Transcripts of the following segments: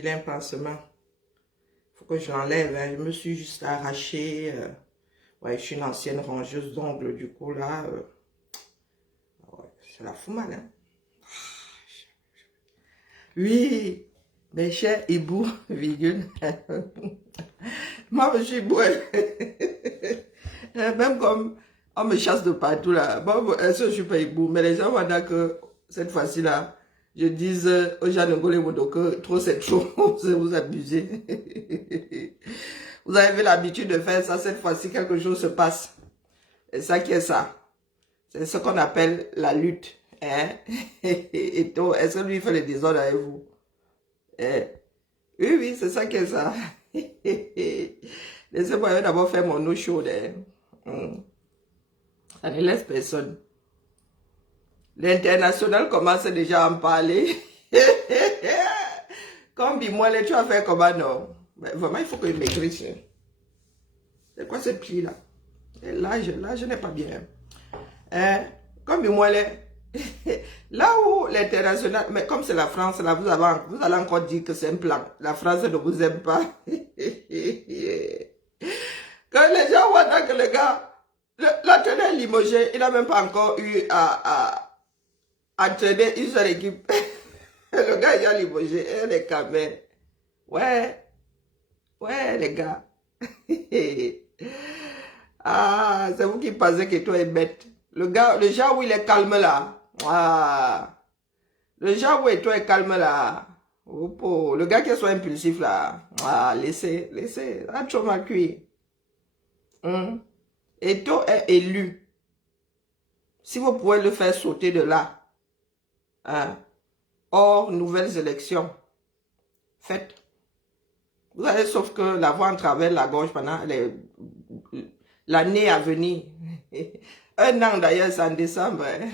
Il a un pansement. Il faut que je l'enlève. Hein. Je me suis juste arraché. Ouais, je suis une ancienne rongeuse d'ongles. Du coup, là, ouais, ça la fout mal. Hein. Oui, mes chers hiboux, virgule. Moi, je suis Hibou. Même comme on me chasse de partout là. Bon, je ne suis pas hibou, mais les gens vont dire que cette fois-ci là, je dis aux gens de Golémodo que trop c'est trop, vous abusez. Vous avez l'habitude de faire ça, cette fois-ci quelque chose se passe. Et ça qui est ça. C'est ce qu'on appelle la lutte. Hein? Et toi, est-ce que lui fait le désordre avec vous? Eh? Oui, oui, c'est ça qui est ça. Laissez-moi d'abord faire mon eau chaude. Hein? Ça ne laisse personne. L'international commence déjà à en parler. Comme Bimoile, tu vas faire comment non? Mais vraiment, il faut que je maîtrise. C'est quoi ce pli-là? Là, je n'ai pas bien. Hein? Comme Bimoile, là où l'international, mais comme c'est la France, là, vous allez encore dire que c'est un plan. La France ne vous aime pas. Quand les gens voient que le gars, l'entraîneur limogé, il n'a même pas encore eu à entraîner une seule équipe. Le gars, il a limogé, les camins. Ouais, ouais, les gars. Ah, c'est vous qui pensez que toi est bête. Le genre où il est calme là. Ah, le genre où toi est calme là. Oh, le gars qui soit impulsif là. Ah, laissez. Ah, trop mal cuit. Eto est élu. Si vous pouvez le faire sauter de là, hein, hors nouvelles élections, faites. Vous allez sauf que la voix en travers la gorge pendant l'année à venir. Un an d'ailleurs, c'est en décembre. Hein.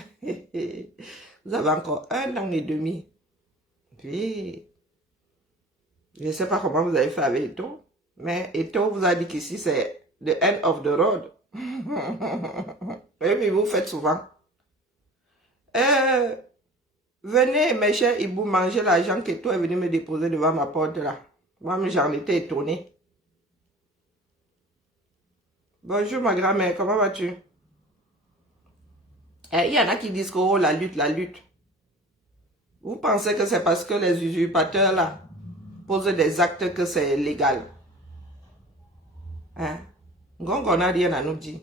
Vous avez encore 1 an et demi. Puis, je ne sais pas comment vous avez fait avec Eto, mais Eto vous a dit qu'ici c'est the end of the road. Et puis vous faites souvent. Venez, mes chers Hibou, manger l'argent que toi est venu me déposer devant ma porte là. Moi, j'en étais étonné. Bonjour ma grand-mère, comment vas-tu? Il y en a qui disent que oh, la lutte. Vous pensez que c'est parce que les usurpateurs là posent des actes que c'est légal? Hein? Donc on n'a rien à nous dire.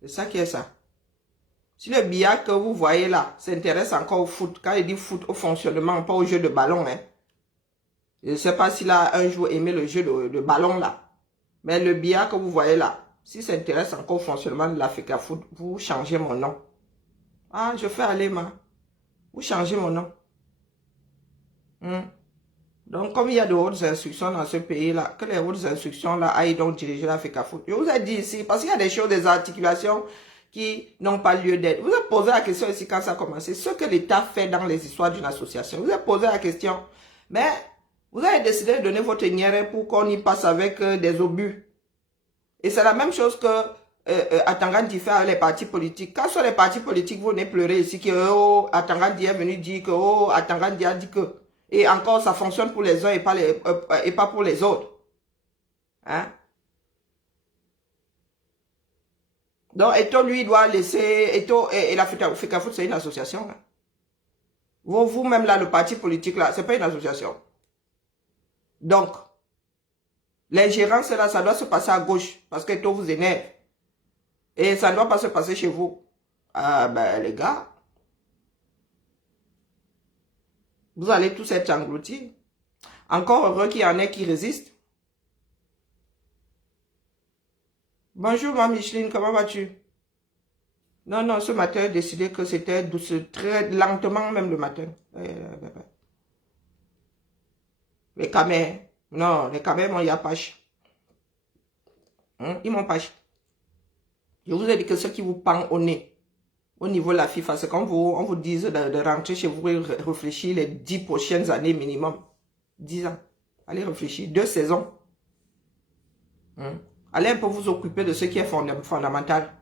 C'est ça qui est ça. Si le billard que vous voyez là s'intéresse encore au foot, quand il dit foot, au fonctionnement, pas au jeu de ballon, hein. Je ne sais pas s'il a un jour aimé le jeu de ballon là. Mais le billard que vous voyez là, s'il s'intéresse encore au fonctionnement de l'Africa Foot, vous changez mon nom. Ah, je fais aller ma. Vous changez mon nom. Donc, comme il y a de hautes instructions dans ce pays-là, que les hautes instructions-là aillent donc diriger l'Africa Foot. Je vous ai dit ici, parce qu'il y a des choses, des articulations qui n'ont pas lieu d'être. Vous avez posé la question ici quand ça a commencé. Ce que l'État fait dans les histoires d'une association. Vous avez posé la question. Mais vous avez décidé de donner votre nière pour qu'on y passe avec des obus. Et c'est la même chose que Atangandi fait avec les partis politiques. Quand sont les partis politiques, vous venez pleurer ici que oh, Atangandi est venu dire que oh, Atangandi a dit que. Et encore, ça fonctionne pour les uns et pas pour les autres. Hein? Donc, Eto, lui, doit laisser... Eto et l'Africa Foot, c'est une association. Hein? Vous-même, là, le parti politique, là, c'est pas une association. Donc, l'ingérence, là, ça doit se passer à gauche. Parce que Eto vous énerve. Et ça ne doit pas se passer chez vous. Ah, ben, les gars... Vous allez tous être engloutis. Encore heureux qu'il y en ait qui résistent. Bonjour, ma Micheline, comment vas-tu? Non, ce matin, j'ai décidé que c'était douce, très lentement même le matin. Les camers. Non, les camers m'ont yapache. Ils m'ont pache. Je vous ai dit que ce qui vous pend au nez, au niveau de la FIFA, c'est quand on vous dise de rentrer chez vous et réfléchir les 10 prochaines années minimum. 10 ans. Allez réfléchir. 2 saisons. Allez un peu vous occuper de ce qui est fondamental.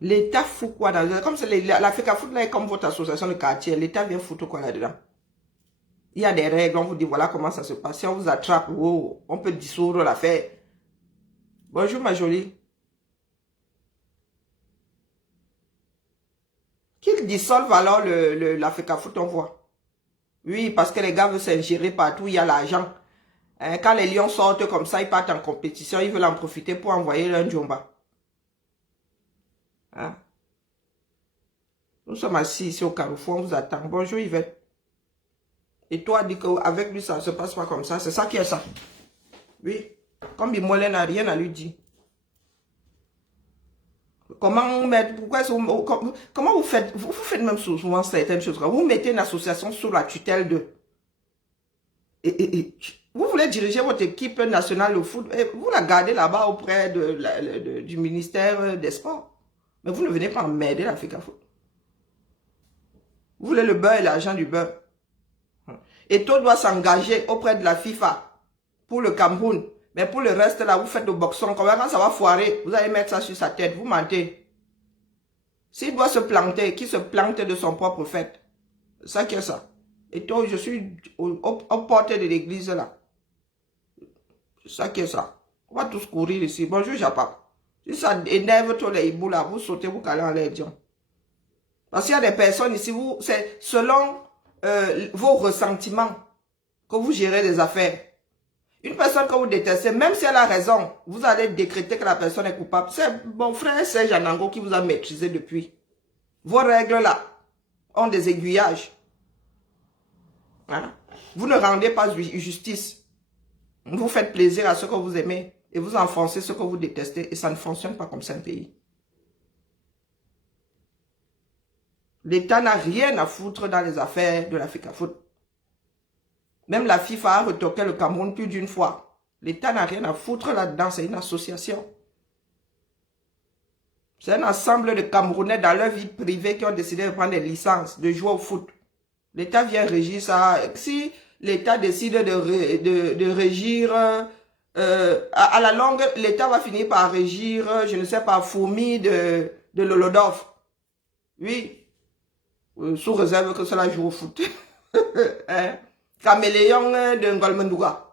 L'État fout quoi dans... Comme l'Africa Foot là est comme votre association de quartier, l'État vient foutre quoi là-dedans? Il y a des règles, on vous dit voilà comment ça se passe. Si on vous attrape, oh, on peut dissoudre l'affaire. Bonjour ma jolie. Qu'ils dissolvent alors la FECAFOOT, on voit. Oui, parce que les gars veulent s'ingérer partout, il y a l'argent. Hein, quand les lions sortent comme ça, ils partent en compétition, ils veulent en profiter pour envoyer leur Djomba. Hein? Nous sommes assis ici au Carrefour, on vous attend. Bonjour Yvette. Et toi, dis qu'avec lui, ça ne se passe pas comme ça. C'est ça qui est ça. Oui. Comme Bimolé n'a rien à lui dire. Comment mettre, comment vous faites, vous faites même souvent certaines choses. Vous mettez une association sous la tutelle de... vous voulez diriger votre équipe nationale au foot, et vous la gardez là-bas auprès du ministère des Sports. Mais vous ne venez pas emmerder la FECAFOOT. Vous voulez le beurre et l'argent du beurre. Et tout doit s'engager auprès de la FIFA pour le Cameroun. Mais pour le reste, là, vous faites le boxon. Quand ça va foirer, vous allez mettre ça sur sa tête. Vous mentez. S'il doit se planter, qu'il se plante de son propre fait. C'est ça qui est ça. Et toi, je suis aux portes de l'église, là. C'est ça qui est ça. On va tous courir ici. Bonjour, Japa. Si ça énerve tous les hiboux, là, vous sautez, vous calez en l'air, disons. Parce qu'il y a des personnes ici, c'est selon vos ressentiments que vous gérez les affaires. Une personne que vous détestez, même si elle a raison, vous allez décréter que la personne est coupable. C'est mon frère Serge Anango qui vous a maîtrisé depuis. Vos règles là ont des aiguillages. Voilà. Vous ne rendez pas justice. Vous faites plaisir à ceux que vous aimez et vous enfoncez ceux que vous détestez et ça ne fonctionne pas comme ça un pays. L'État n'a rien à foutre dans les affaires de la FECAFOOT. Même la FIFA a retoqué le Cameroun plus d'une fois. L'État n'a rien à foutre là-dedans, c'est une association. C'est un ensemble de Camerounais dans leur vie privée qui ont décidé de prendre des licences, de jouer au foot. L'État vient régir ça. Si l'État décide de régir, à la longue, l'État va finir par régir, je ne sais pas, Fourmi de Lolodov. Oui. Sous réserve que cela joue au foot. Hein? Caméléon de Ngolmendouga.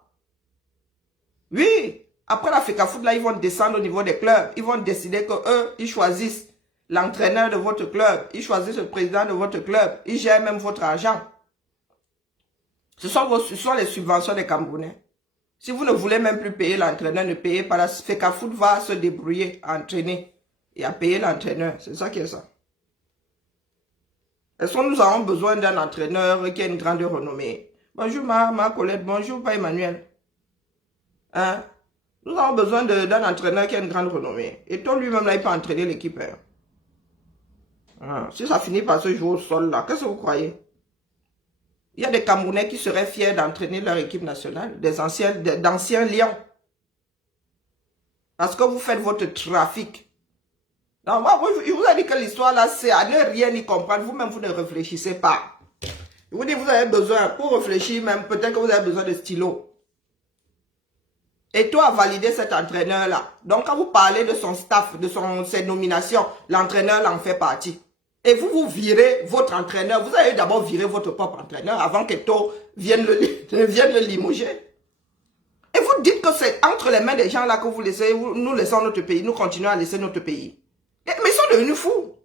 Oui, après la FECAFOOT, là, ils vont descendre au niveau des clubs. Ils vont décider que eux, ils choisissent l'entraîneur de votre club. Ils choisissent le président de votre club. Ils gèrent même votre argent. Ce sont les subventions des Camerounais. Si vous ne voulez même plus payer l'entraîneur, ne payez pas. La FECAFOOT va se débrouiller à entraîner et à payer l'entraîneur. C'est ça qui est ça. Est-ce que nous avons besoin d'un entraîneur qui a une grande renommée? Bonjour ma Colette, bonjour pas Emmanuel. Hein? Nous avons besoin d'un entraîneur qui a une grande renommée. Et toi lui-même là, il peut entraîner l'équipe. Hein? Hein? Si ça finit par se jouer au sol là, qu'est-ce que vous croyez? Il y a des Camerounais qui seraient fiers d'entraîner leur équipe nationale, d'anciens lions. Parce que vous faites votre trafic. Non, moi, je vous ai dit que l'histoire là, c'est à ne rien y comprendre. Vous-même, vous ne réfléchissez pas. Je vous dis, vous avez besoin, pour réfléchir même, peut-être que vous avez besoin de stylo. Et toi, valider cet entraîneur-là. Donc, quand vous parlez de son staff, de ses nominations, l'entraîneur là en fait partie. Et vous virez votre entraîneur. Vous allez d'abord virer votre propre entraîneur avant qu'Eto vienne le limoger. Et vous dites que c'est entre les mains des gens là que vous laissez, nous laissons notre pays, nous continuons à laisser notre pays. Mais ils sont devenus fous.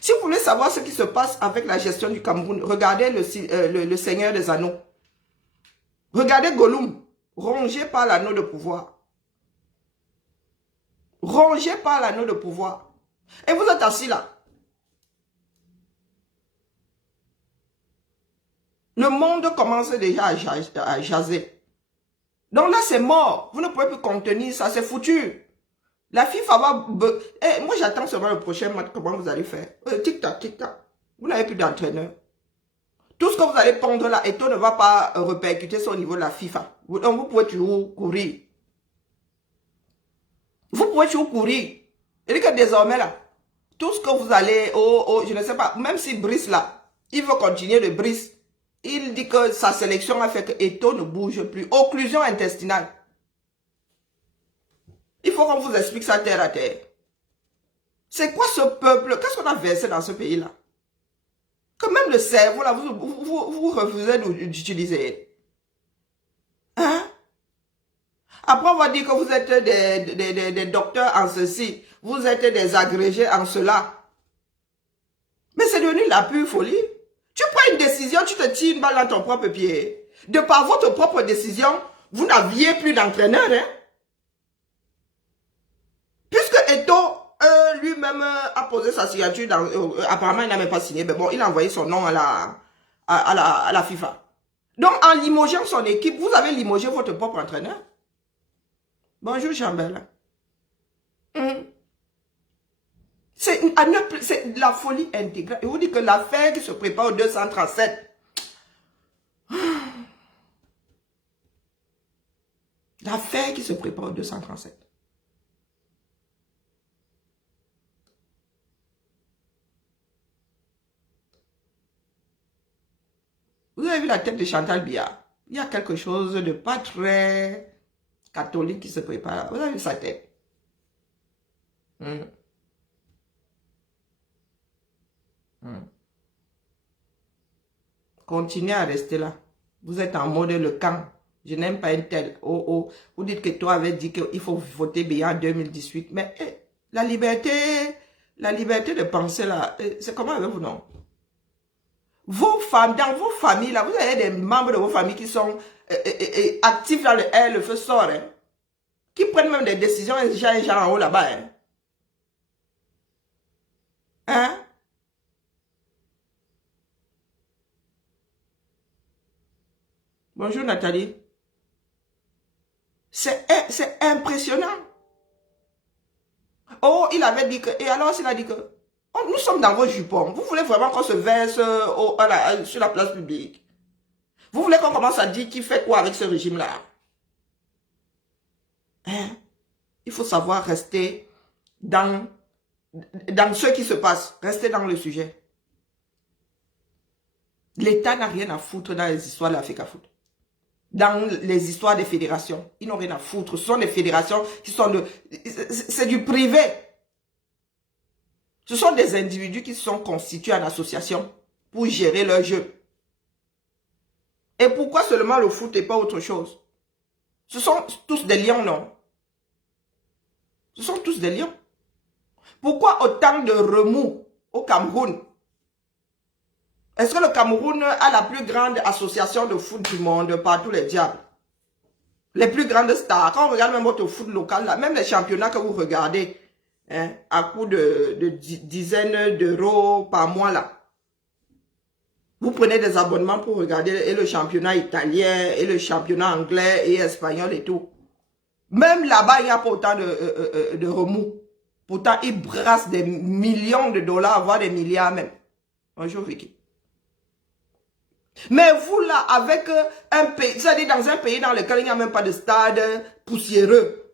Si vous voulez savoir ce qui se passe avec la gestion du Cameroun, regardez le Seigneur des Anneaux. Regardez Gollum, rongé par l'anneau de pouvoir. Rongé par l'anneau de pouvoir. Et vous êtes assis là. Le monde commence déjà à jaser. Donc là, c'est mort. Vous ne pouvez plus contenir ça, c'est foutu. La FIFA va... moi, j'attends seulement le prochain match. Comment vous allez faire? Tic-tac, tic-tac. Vous n'avez plus d'entraîneur. Tout ce que vous allez prendre là, Eto ne va pas répercuter sur au niveau de la FIFA. Donc, vous pouvez toujours courir. Vous pouvez toujours courir. Et que désormais là, tout ce que vous allez... je ne sais pas. Même si Brice là, il veut continuer de Brice. Il dit que sa sélection a fait que Eto ne bouge plus. Occlusion intestinale. Il faut qu'on vous explique ça terre à terre. C'est quoi ce peuple? Qu'est-ce qu'on a versé dans ce pays-là? Que même le cerveau, là, vous refusez d'utiliser. Hein? Après, on va dire que vous êtes des docteurs en ceci. Vous êtes des agrégés en cela. Mais c'est devenu la pure folie. Tu prends une décision, tu te tires une balle dans ton propre pied. De par votre propre décision, vous n'aviez plus d'entraîneur. Hein? Puisque Eto lui-même a posé sa signature, apparemment il n'a même pas signé, mais bon, il a envoyé son nom à la FIFA. Donc en limogeant son équipe, vous avez limogé votre propre entraîneur. Bonjour Chambel. C'est de la folie intégrale. Et vous dites que l'affaire qui se prépare au 237. L'affaire qui se prépare au 237. Vous avez vu la tête de Chantal Biya? Il y a quelque chose de pas très catholique qui se prépare. Vous avez vu sa tête? Continuez à rester là. Vous êtes en mode le camp. Je n'aime pas un tel. Oh, oh. Vous dites que toi avais dit qu'il faut voter Biya en 2018. Mais la liberté de penser là, c'est comment avec vous, non? Vos femmes, dans vos familles, là, vous avez des membres de vos familles qui sont actifs dans le air, le feu sort, hein, qui prennent même des décisions genre en haut là-bas. Hein? Hein? Bonjour Nathalie. C'est impressionnant. Oh, il avait dit que... Et alors, il a dit que... Oh, nous sommes dans vos jupons. Vous voulez vraiment qu'on se verse sur la place publique? Vous voulez qu'on commence à dire qui fait quoi avec ce régime-là? Hein? Il faut savoir rester dans ce qui se passe. Rester dans le sujet. L'État n'a rien à foutre dans les histoires de l'Africa Foot. Dans les histoires des fédérations. Ils n'ont rien à foutre. Ce sont des fédérations qui sont de... C'est du privé. Ce sont des individus qui se sont constitués en association pour gérer leur jeu. Et pourquoi seulement le foot et pas autre chose? Ce sont tous des lions, non? Ce sont tous des lions. Pourquoi autant de remous au Cameroun? Est-ce que le Cameroun a la plus grande association de foot du monde par tous les diables? Les plus grandes stars. Quand on regarde même votre foot local, là, même les championnats que vous regardez, hein, à coût de dizaines d'euros par mois, là. Vous prenez des abonnements pour regarder et le championnat italien, et le championnat anglais et espagnol et tout. Même là-bas, il n'y a pas autant de remous. Pourtant, ils brassent des millions de dollars, voire des milliards même. Bonjour Vicky. Mais vous là, avec un pays, c'est-à-dire dans un pays dans lequel il n'y a même pas de stade poussiéreux,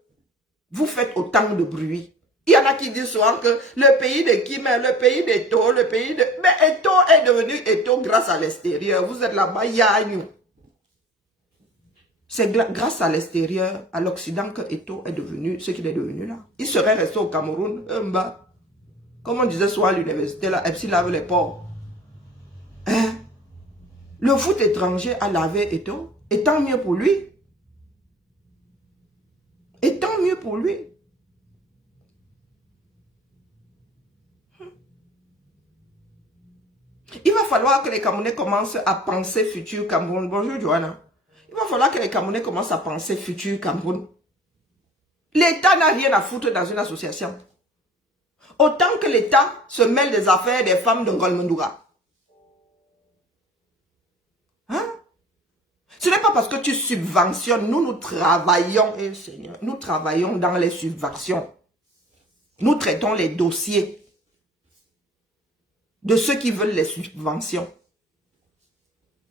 vous faites autant de bruit. Il y en a qui disent souvent que le pays de Kim, le pays d'Eto, le pays de... Mais Eto est devenu Eto grâce à l'extérieur. Vous êtes là-bas, il y a nous. C'est grâce à l'extérieur, à l'Occident, que Eto est devenu ce qu'il est devenu là. Il serait resté au Cameroun, comme on disait souvent à l'université, là, Epsi lave les porcs. Hein? Le foot étranger a lavé Eto, et tant mieux pour lui. Et tant mieux pour lui. Il va falloir que les Camerounais commencent à penser futur Cameroun. Bonjour Johanna. Il va falloir que les Camerounais commencent à penser futur Cameroun. L'État n'a rien à foutre dans une association. Autant que l'État se mêle des affaires des femmes de Ngolmendoura. Hein? Ce n'est pas parce que tu subventionnes. Nous travaillons, Seigneur, nous travaillons dans les subventions. Nous traitons les dossiers de ceux qui veulent les subventions.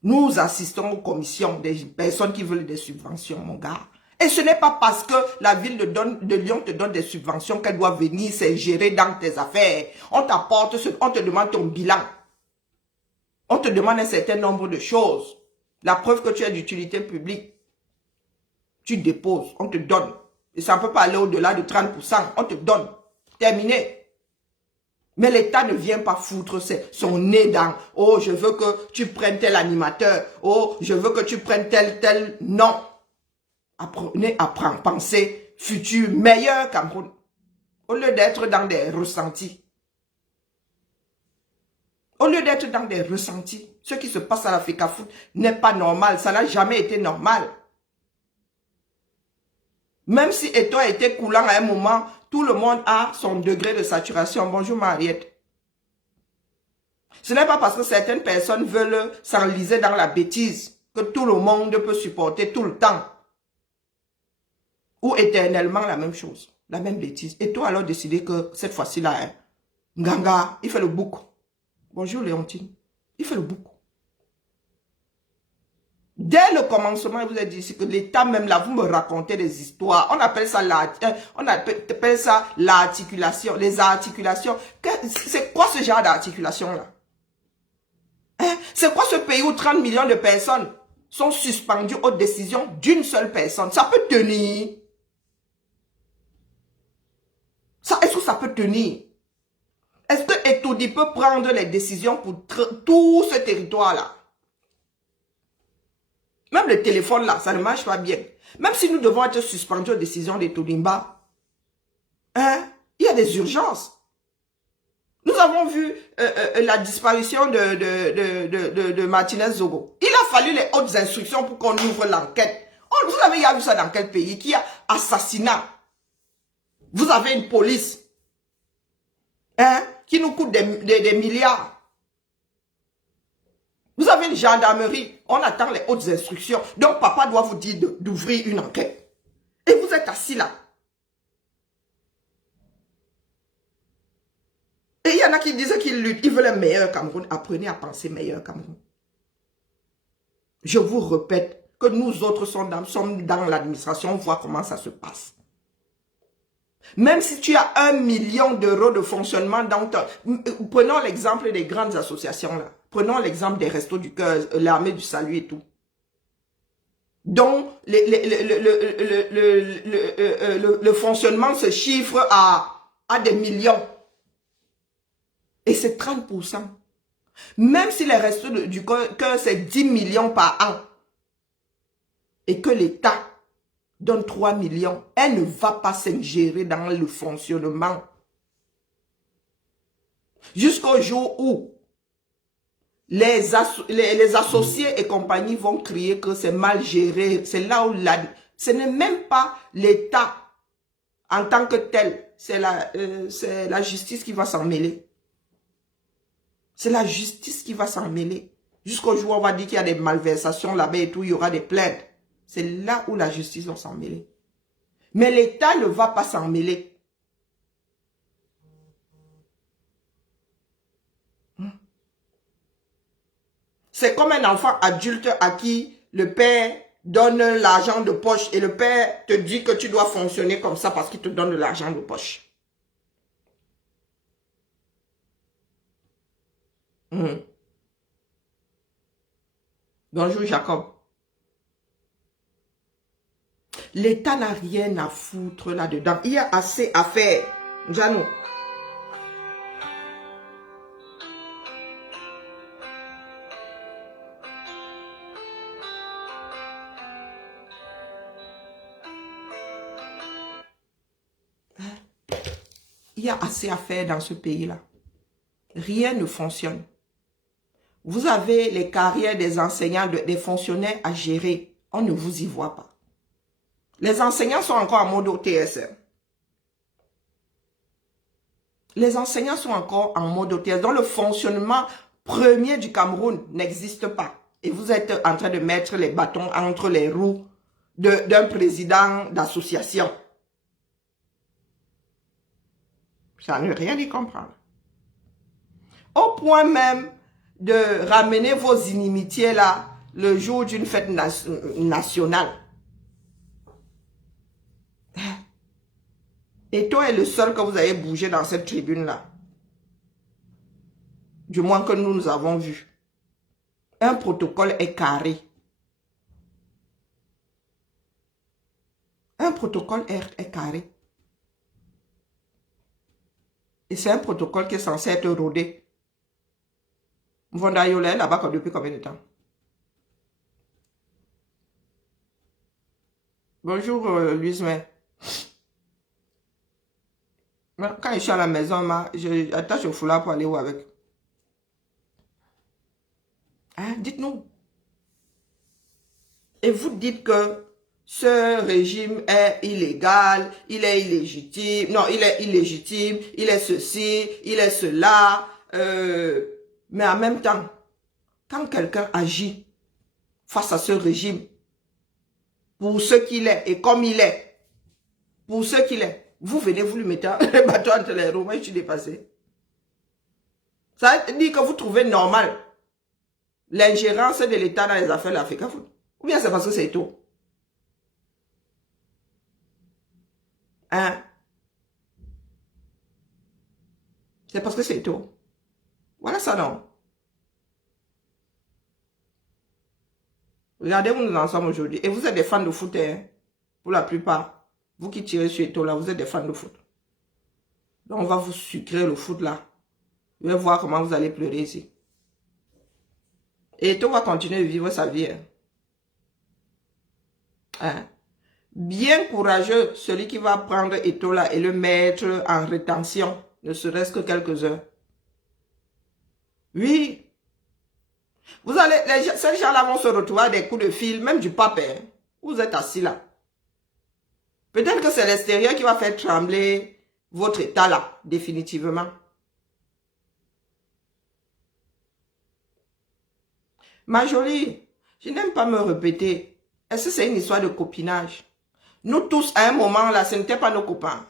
Nous assistons aux commissions des personnes qui veulent des subventions, mon gars. Et ce n'est pas parce que la ville de Lyon te donne des subventions qu'elle doit venir se gérer dans tes affaires. On t'apporte, on te demande ton bilan. On te demande un certain nombre de choses. La preuve que tu es d'utilité publique. Tu déposes, on te donne. Et ça ne peut pas aller au-delà de 30%. On te donne. Terminé. Mais l'État ne vient pas foutre son nez dans « Oh, je veux que tu prennes tel animateur. Oh, je veux que tu prennes tel. » Non. Apprenez à penser futur, meilleur Cameroun. Au lieu d'être dans des ressentis. Au lieu d'être dans des ressentis. Ce qui se passe à la FECAFOOT n'est pas normal. Ça n'a jamais été normal. Même si Eto a été coulant à un moment, tout le monde a son degré de saturation. Bonjour Mariette. Ce n'est pas parce que certaines personnes veulent s'enliser dans la bêtise que tout le monde peut supporter tout le temps. Ou éternellement la même chose, la même bêtise. Et toi alors décidé que cette fois-ci là, hein, Nganga, il fait le bouc. Bonjour Léontine, il fait le bouc. Dès le commencement, il vous a dit ici que l'État même là, vous me racontez des histoires. On appelle ça l'articulation, les articulations. C'est quoi ce genre d'articulation là? Hein? C'est quoi ce pays où 30 millions de personnes sont suspendues aux décisions d'une seule personne? Ça peut tenir. Est-ce que ça peut tenir? Est-ce que Etoudi peut prendre les décisions pour tout ce territoire-là? Même le téléphone là, ça ne marche pas bien. Même si nous devons être suspendus aux décisions d'Etodimba, hein, il y a des urgences. Nous avons vu la disparition de Martinez Zogo. Il a fallu les hautes instructions pour qu'on ouvre l'enquête. Vous avez vu ça dans quel pays? Qui a assassinat? Vous avez une police, hein, qui nous coûte des milliards. Vous avez une gendarmerie. On attend les hautes instructions. Donc, papa doit vous dire d'ouvrir une enquête. Et vous êtes assis là. Et il y en a qui disent qu'ils luttent. Ils veulent un meilleur Cameroun. Apprenez à penser meilleur Cameroun. Je vous répète que nous autres sommes dans l'administration. On voit comment ça se passe. Même si tu as 1 million d'euros de fonctionnement dans ton... Prenons l'exemple des grandes associations là. Prenons l'exemple des Restos du Cœur, l'Armée du Salut et tout. Donc, le fonctionnement se chiffre à des millions. Et c'est 30%. Même si les Restos du Cœur, c'est 10 millions par an. Et que l'État donne 3 millions, elle ne va pas s'ingérer dans le fonctionnement. Jusqu'au jour où les associés et compagnie vont crier que c'est mal géré. C'est là où ce n'est même pas l'État en tant que tel. C'est la justice qui va s'en mêler. C'est la justice qui va s'en mêler. Jusqu'au jour où on va dire qu'il y a des malversations là-bas et tout, il y aura des plaintes. C'est là où la justice va s'en mêler. Mais l'État ne va pas s'en mêler. C'est comme un enfant adulte à qui le père donne l'argent de poche et le père te dit que tu dois fonctionner comme ça parce qu'il te donne de l'argent de poche. Bonjour Jacob. L'État n'a rien à foutre là-dedans. Il y a assez à faire. Jano. Il y a assez à faire dans ce pays-là. Rien ne fonctionne. Vous avez les carrières des enseignants, des fonctionnaires à gérer. On ne vous y voit pas. Les enseignants sont encore en mode OTS. Les enseignants sont encore en mode OTS. Donc le fonctionnement premier du Cameroun n'existe pas. Et vous êtes en train de mettre les bâtons entre les roues d'un président d'association. Ça ne veut rien y comprendre. Au point même de ramener vos inimitiés là le jour d'une fête nationale. Et toi est le seul que vous avez bougé dans cette tribune-là. Du moins que nous avons vu. Un protocole est carré. Un protocole est carré. Et c'est un protocole qui est censé être rodé. Vondayola est là-bas depuis combien de temps? Bonjour, Louise May. Quand je suis à la maison, j'attache au foulard pour aller où avec? Hein? Dites-nous. Et vous dites que ce régime est illégal, il est illégitime, non, il est illégitime, il est ceci, il est cela. Mais en même temps, quand quelqu'un agit face à ce régime, pour ce qu'il est et comme il est, pour ce qu'il est, vous venez, vous lui mettez le bateau entre les roues. Moi, je suis dépassé. Ça veut dire que vous trouvez normal l'ingérence de l'État dans les affaires de l'Afrique. Ou bien c'est parce que c'est tout. Hein? C'est parce que c'est tout. Voilà ça, non? Regardez où nous en sommes aujourd'hui. Et vous êtes des fans de foot, hein? Pour la plupart. Vous qui tirez sur Eto'o là, vous êtes des fans de foot. Donc on va vous sucrer le foot là. Vous allez voir comment vous allez pleurer ici. Et Eto'o va continuer de vivre sa vie. Hein? Bien courageux, celui qui va prendre Eto'o là et le mettre en rétention, ne serait-ce que quelques heures. Oui. Vous allez, ces gens-là vont se retrouver à des coups de fil, même du pape. Hein? Vous êtes assis là. Peut-être que c'est l'extérieur qui va faire trembler votre état là, définitivement. Ma jolie, je n'aime pas me répéter. Est-ce que c'est une histoire de copinage? Nous tous, à un moment là, ce n'étaient pas nos copains.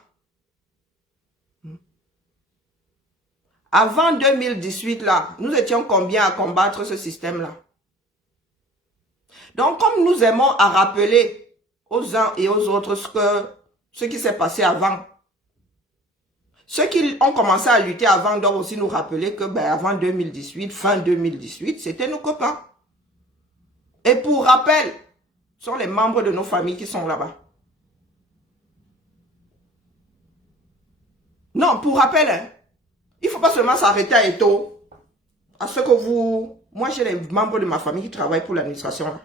Avant 2018 là, nous étions combien à combattre ce système-là? Donc, comme nous aimons à rappeler aux uns et aux autres ce qui s'est passé avant, ceux qui ont commencé à lutter avant doivent aussi nous rappeler que avant 2018, fin 2018, c'était nos copains. Et pour rappel, ce sont les membres de nos familles qui sont là-bas. Non, pour rappel, hein, il ne faut pas seulement s'arrêter à Eto'o, à ce que vous... Moi, j'ai les membres de ma famille qui travaillent pour l'administration là.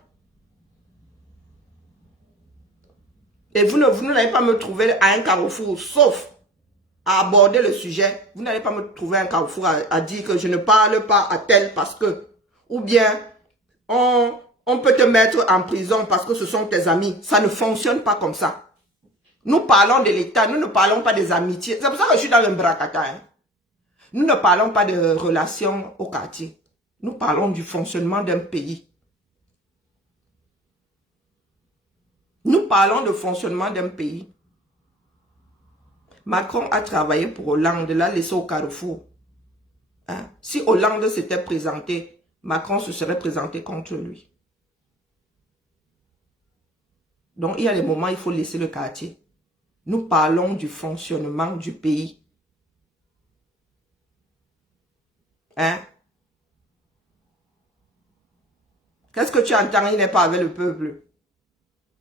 Et vous n'allez pas me trouver à un carrefour, sauf à aborder le sujet. Vous n'allez pas me trouver à un carrefour à dire que je ne parle pas à tel parce que... Ou bien, on peut te mettre en prison parce que ce sont tes amis. Ça ne fonctionne pas comme ça. Nous parlons de l'État, nous ne parlons pas des amitiés. C'est pour ça que je suis dans le bracata. Hein. Nous ne parlons pas de relations au quartier. Nous parlons du fonctionnement d'un pays. Nous parlons de fonctionnement d'un pays. Macron a travaillé pour Hollande, l'a laissé au carrefour. Hein? Si Hollande s'était présenté, Macron se serait présenté contre lui. Donc, il y a des moments où il faut laisser le quartier. Nous parlons du fonctionnement du pays. Hein? Qu'est-ce que tu entends? Il n'est pas avec le peuple.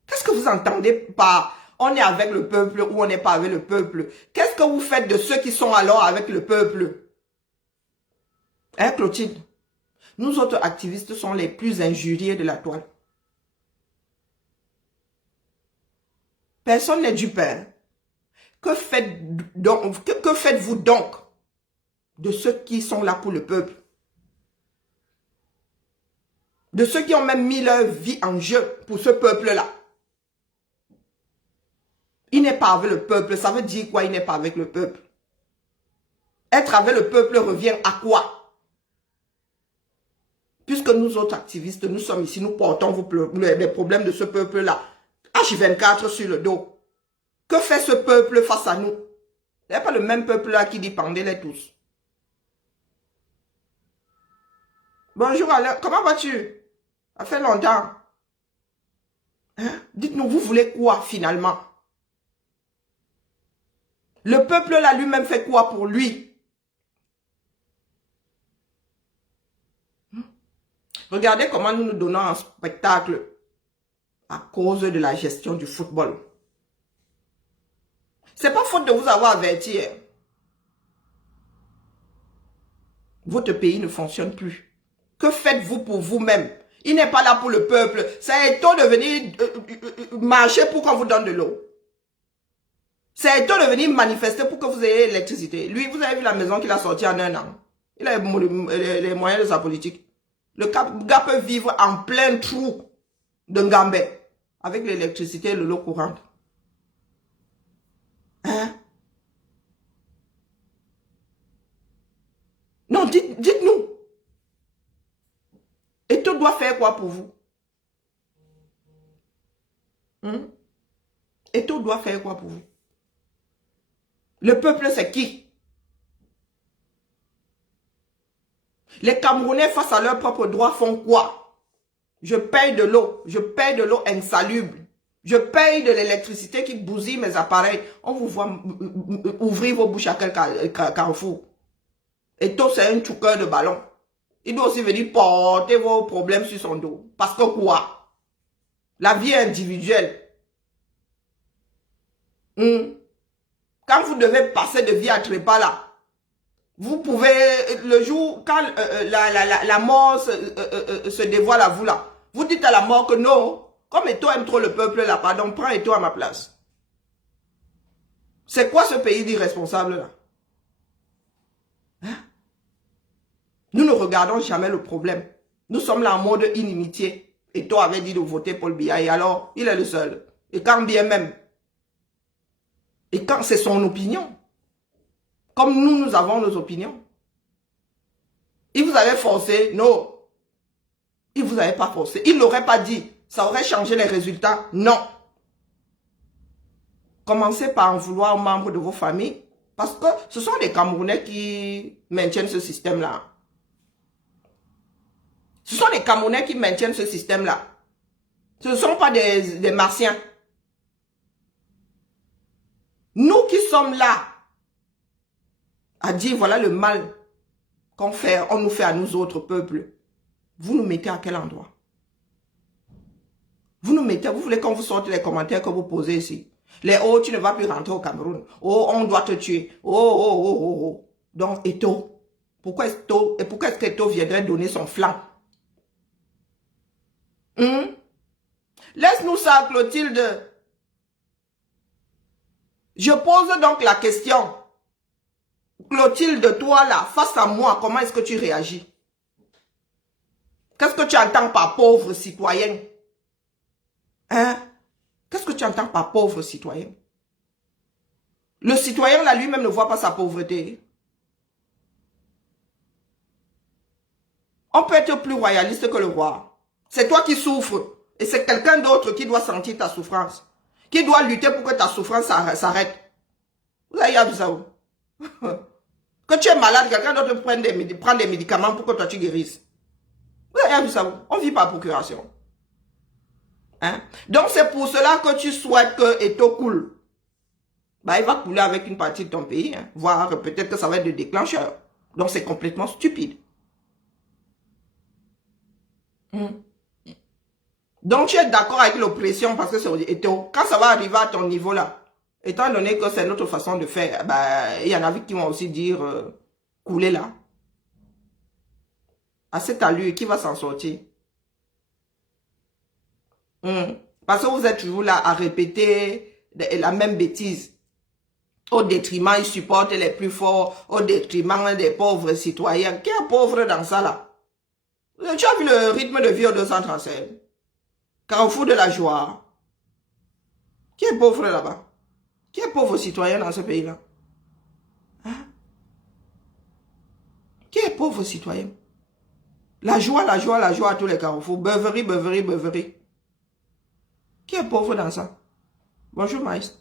Qu'est-ce que vous entendez par on est avec le peuple ou on n'est pas avec le peuple? Qu'est-ce que vous faites de ceux qui sont alors avec le peuple? Hein, Clotilde? Nous autres activistes sommes les plus injuriés de la toile. Personne n'est dupe. Hein? Que faites-vous donc de ceux qui sont là pour le peuple? De ceux qui ont même mis leur vie en jeu pour ce peuple-là. Il n'est pas avec le peuple. Ça veut dire quoi, il n'est pas avec le peuple? Être avec le peuple revient à quoi? Puisque nous autres activistes, nous sommes ici, nous portons les problèmes de ce peuple-là. H24 sur le dos. Que fait ce peuple face à nous? Il n'y a pas le même peuple-là qui dit pendez-les tous. Bonjour Alain, comment vas-tu? Ça fait longtemps. Hein? Dites-nous, vous voulez quoi finalement? Le peuple là lui-même fait quoi pour lui? Regardez comment nous nous donnons un spectacle à cause de la gestion du football. C'est pas faute de vous avoir averti. Hein. Votre pays ne fonctionne plus. Que faites-vous pour vous-même? Il n'est pas là pour le peuple. C'est étonnant de venir marcher pour qu'on vous donne de l'eau. C'est étonnant de venir manifester pour que vous ayez l'électricité. Lui, vous avez vu la maison qu'il a sortie en 1 an. Il a les moyens de sa politique. Le gars peut vivre en plein trou de Ngambé avec l'électricité et l'eau courante. Hein? Non, dites-nous. Eto doit faire quoi pour vous? Eto doit faire quoi pour vous? Le peuple, c'est qui? Les Camerounais, face à leurs propres droits, font quoi? Je paye de l'eau. Je paye de l'eau insalubre. Je paye de l'électricité qui bousille mes appareils. On vous voit ouvrir vos bouches à quel carrefour. Eto, c'est un chouqueur de ballon. Il doit aussi venir porter vos problèmes sur son dos. Parce que quoi? La vie est individuelle. Quand vous devez passer de vie à trépas là, vous pouvez, le jour, quand la mort se dévoile à vous là, vous dites à la mort que non, comme Eto aime trop le peuple là, pardon, prends Eto à ma place. C'est quoi ce pays d'irresponsable là? Hein? Nous ne regardons jamais le problème. Nous sommes là en mode inimitié. Eto avait dit de voter Paul Biya et alors, il est le seul. Et quand bien même. Et quand c'est son opinion. Comme nous avons nos opinions. Il vous avait forcé, non. Il vous avait pas forcé. Il n'aurait pas dit. Ça aurait changé les résultats. Non. Commencez par en vouloir aux membres de vos familles. Parce que ce sont les Camerounais qui maintiennent ce système-là. Ce sont les Camerounais qui maintiennent ce système-là. Ce ne sont pas des Martiens. Nous qui sommes là à dire voilà le mal qu'on fait, on nous fait à nous autres peuples. Vous nous mettez à quel endroit? Vous nous mettez, vous voulez qu'on vous sorte les commentaires que vous posez ici. Les oh, tu ne vas plus rentrer au Cameroun. Oh, on doit te tuer. Oh, oh, oh, oh, oh. Donc, Eto. Pourquoi est-ce qu'Eto viendrait donner son flanc? Laisse-nous ça, Clotilde. Je pose donc la question. Clotilde, toi là, face à moi, comment est-ce que tu réagis? Qu'est-ce que tu entends par pauvre citoyen? Hein? Qu'est-ce que tu entends par pauvre citoyen? Le citoyen là lui-même ne voit pas sa pauvreté. On peut être plus royaliste que le roi. C'est toi qui souffres. Et c'est quelqu'un d'autre qui doit sentir ta souffrance. Qui doit lutter pour que ta souffrance s'arrête. Vous avez vu ça où? Que tu es malade, quelqu'un d'autre prend des médicaments pour que toi tu guérisses. Vous avez vu ça où? On vit par procuration. Hein? Donc c'est pour cela que tu souhaites que Eto coule. Bah, il va couler avec une partie de ton pays. Hein. Voire peut-être que ça va être le déclencheur. Donc c'est complètement stupide. Donc tu es d'accord avec l'oppression parce que c'est Eto. Quand ça va arriver à ton niveau là, étant donné que c'est notre façon de faire, bah, il y en a qui vont aussi dire couler là. À cette allure, qui va s'en sortir? Parce que vous êtes toujours là à répéter la même bêtise. Au détriment, ils supportent les plus forts, au détriment des pauvres citoyens. Qui est pauvre dans ça là? Tu as vu le rythme de vie au 237? Carrefour de la joie. Qui est pauvre là-bas? Qui est pauvre citoyen dans ce pays-là? Hein? Qui est pauvre citoyen? La joie, la joie, la joie à tous les carrefours. Beuverie, beuverie, beuverie. Qui est pauvre dans ça? Bonjour, Maïs.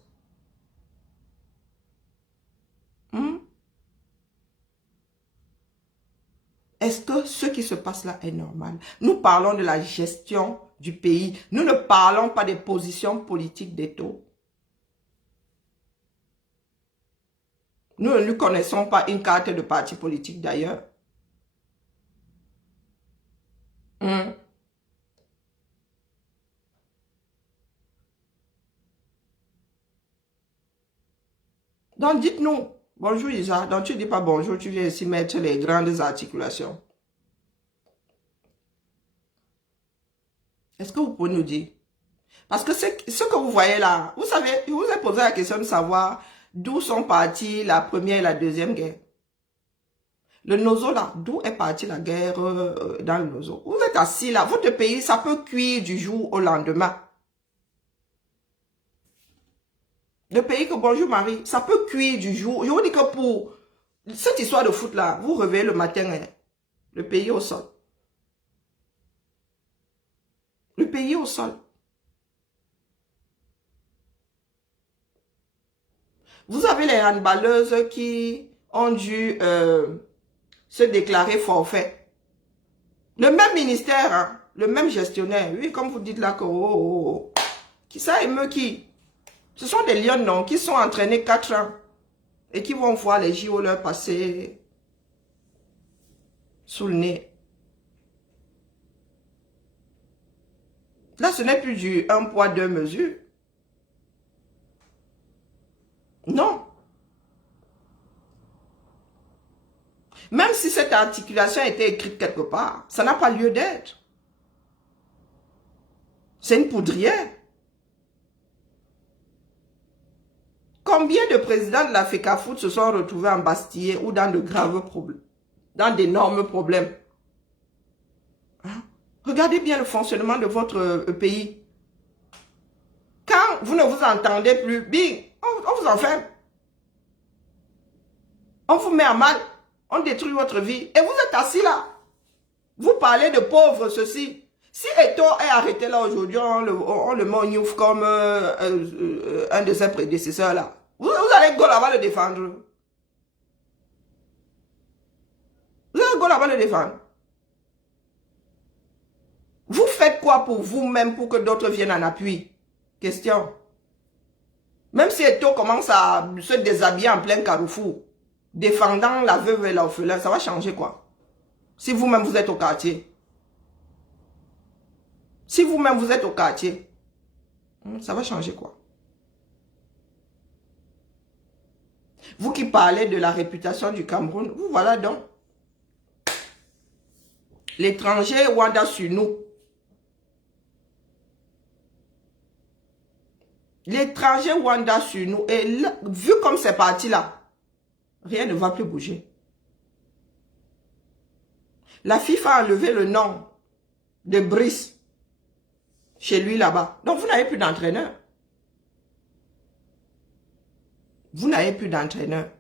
Est-ce que ce qui se passe là est normal? Nous parlons de la gestion du pays. Nous ne parlons pas des positions politiques d'Eto. Nous ne lui connaissons pas une carte de parti politique d'ailleurs. Donc dites-nous, Bonjour Isa. Donc tu dis pas bonjour, tu viens ici mettre les grandes articulations. Est-ce que vous pouvez nous dire? Parce que ce que vous voyez là, vous savez, je vous ai posé la question de savoir d'où sont parties la première et la deuxième guerre. Le Nozo là, d'où est partie la guerre dans le Nozo? Vous êtes assis là, votre pays, ça peut cuire du jour au lendemain. Le pays que, bonjour Marie, ça peut cuire du jour. Je vous dis que pour cette histoire de foot là, vous réveillez le matin, hein, le pays au sol. Le pays au sol. Vous avez les handballeuses qui ont dû se déclarer forfait. Le même ministère, hein, le même gestionnaire. Oui, comme vous dites là que qui ça émeut qui? Ce sont des lions, non, qui sont entraînés 4 ans et qui vont voir les JO leur passer sous le nez. Là, ce n'est plus du 1 poids 2 mesures. Non. Même si cette articulation a été écrite quelque part, ça n'a pas lieu d'être. C'est une poudrière. Combien de présidents de la FECAFOOT se sont retrouvés embastillés ou dans de graves problèmes, dans d'énormes problèmes? Hein? Regardez bien le fonctionnement de votre pays. Quand vous ne vous entendez plus, bing, on vous enferme. On vous met à mal. On détruit votre vie. Et vous êtes assis là. Vous parlez de pauvres, ceci. Si Eto est arrêté là aujourd'hui, on le met au Newf comme un de ses prédécesseurs là. Vous allez go là-bas le défendre. Vous allez go là-bas le défendre. Vous faites quoi pour vous-même pour que d'autres viennent en appui? Question. Même si Eto commence à se déshabiller en plein carrefour, défendant la veuve et l'orphelin, ça va changer quoi? Si vous-même vous êtes au quartier. Si vous-même vous êtes au quartier, ça va changer quoi? Vous qui parlez de la réputation du Cameroun, vous voilà donc. L'étranger Wanda sur nous. L'étranger Wanda sur nous. Et là, vu comme c'est parti là, rien ne va plus bouger. La FIFA a enlevé le nom de Brice chez lui là-bas. Donc vous n'avez plus d'entraîneur. Vous n'avez plus d'entraîneur.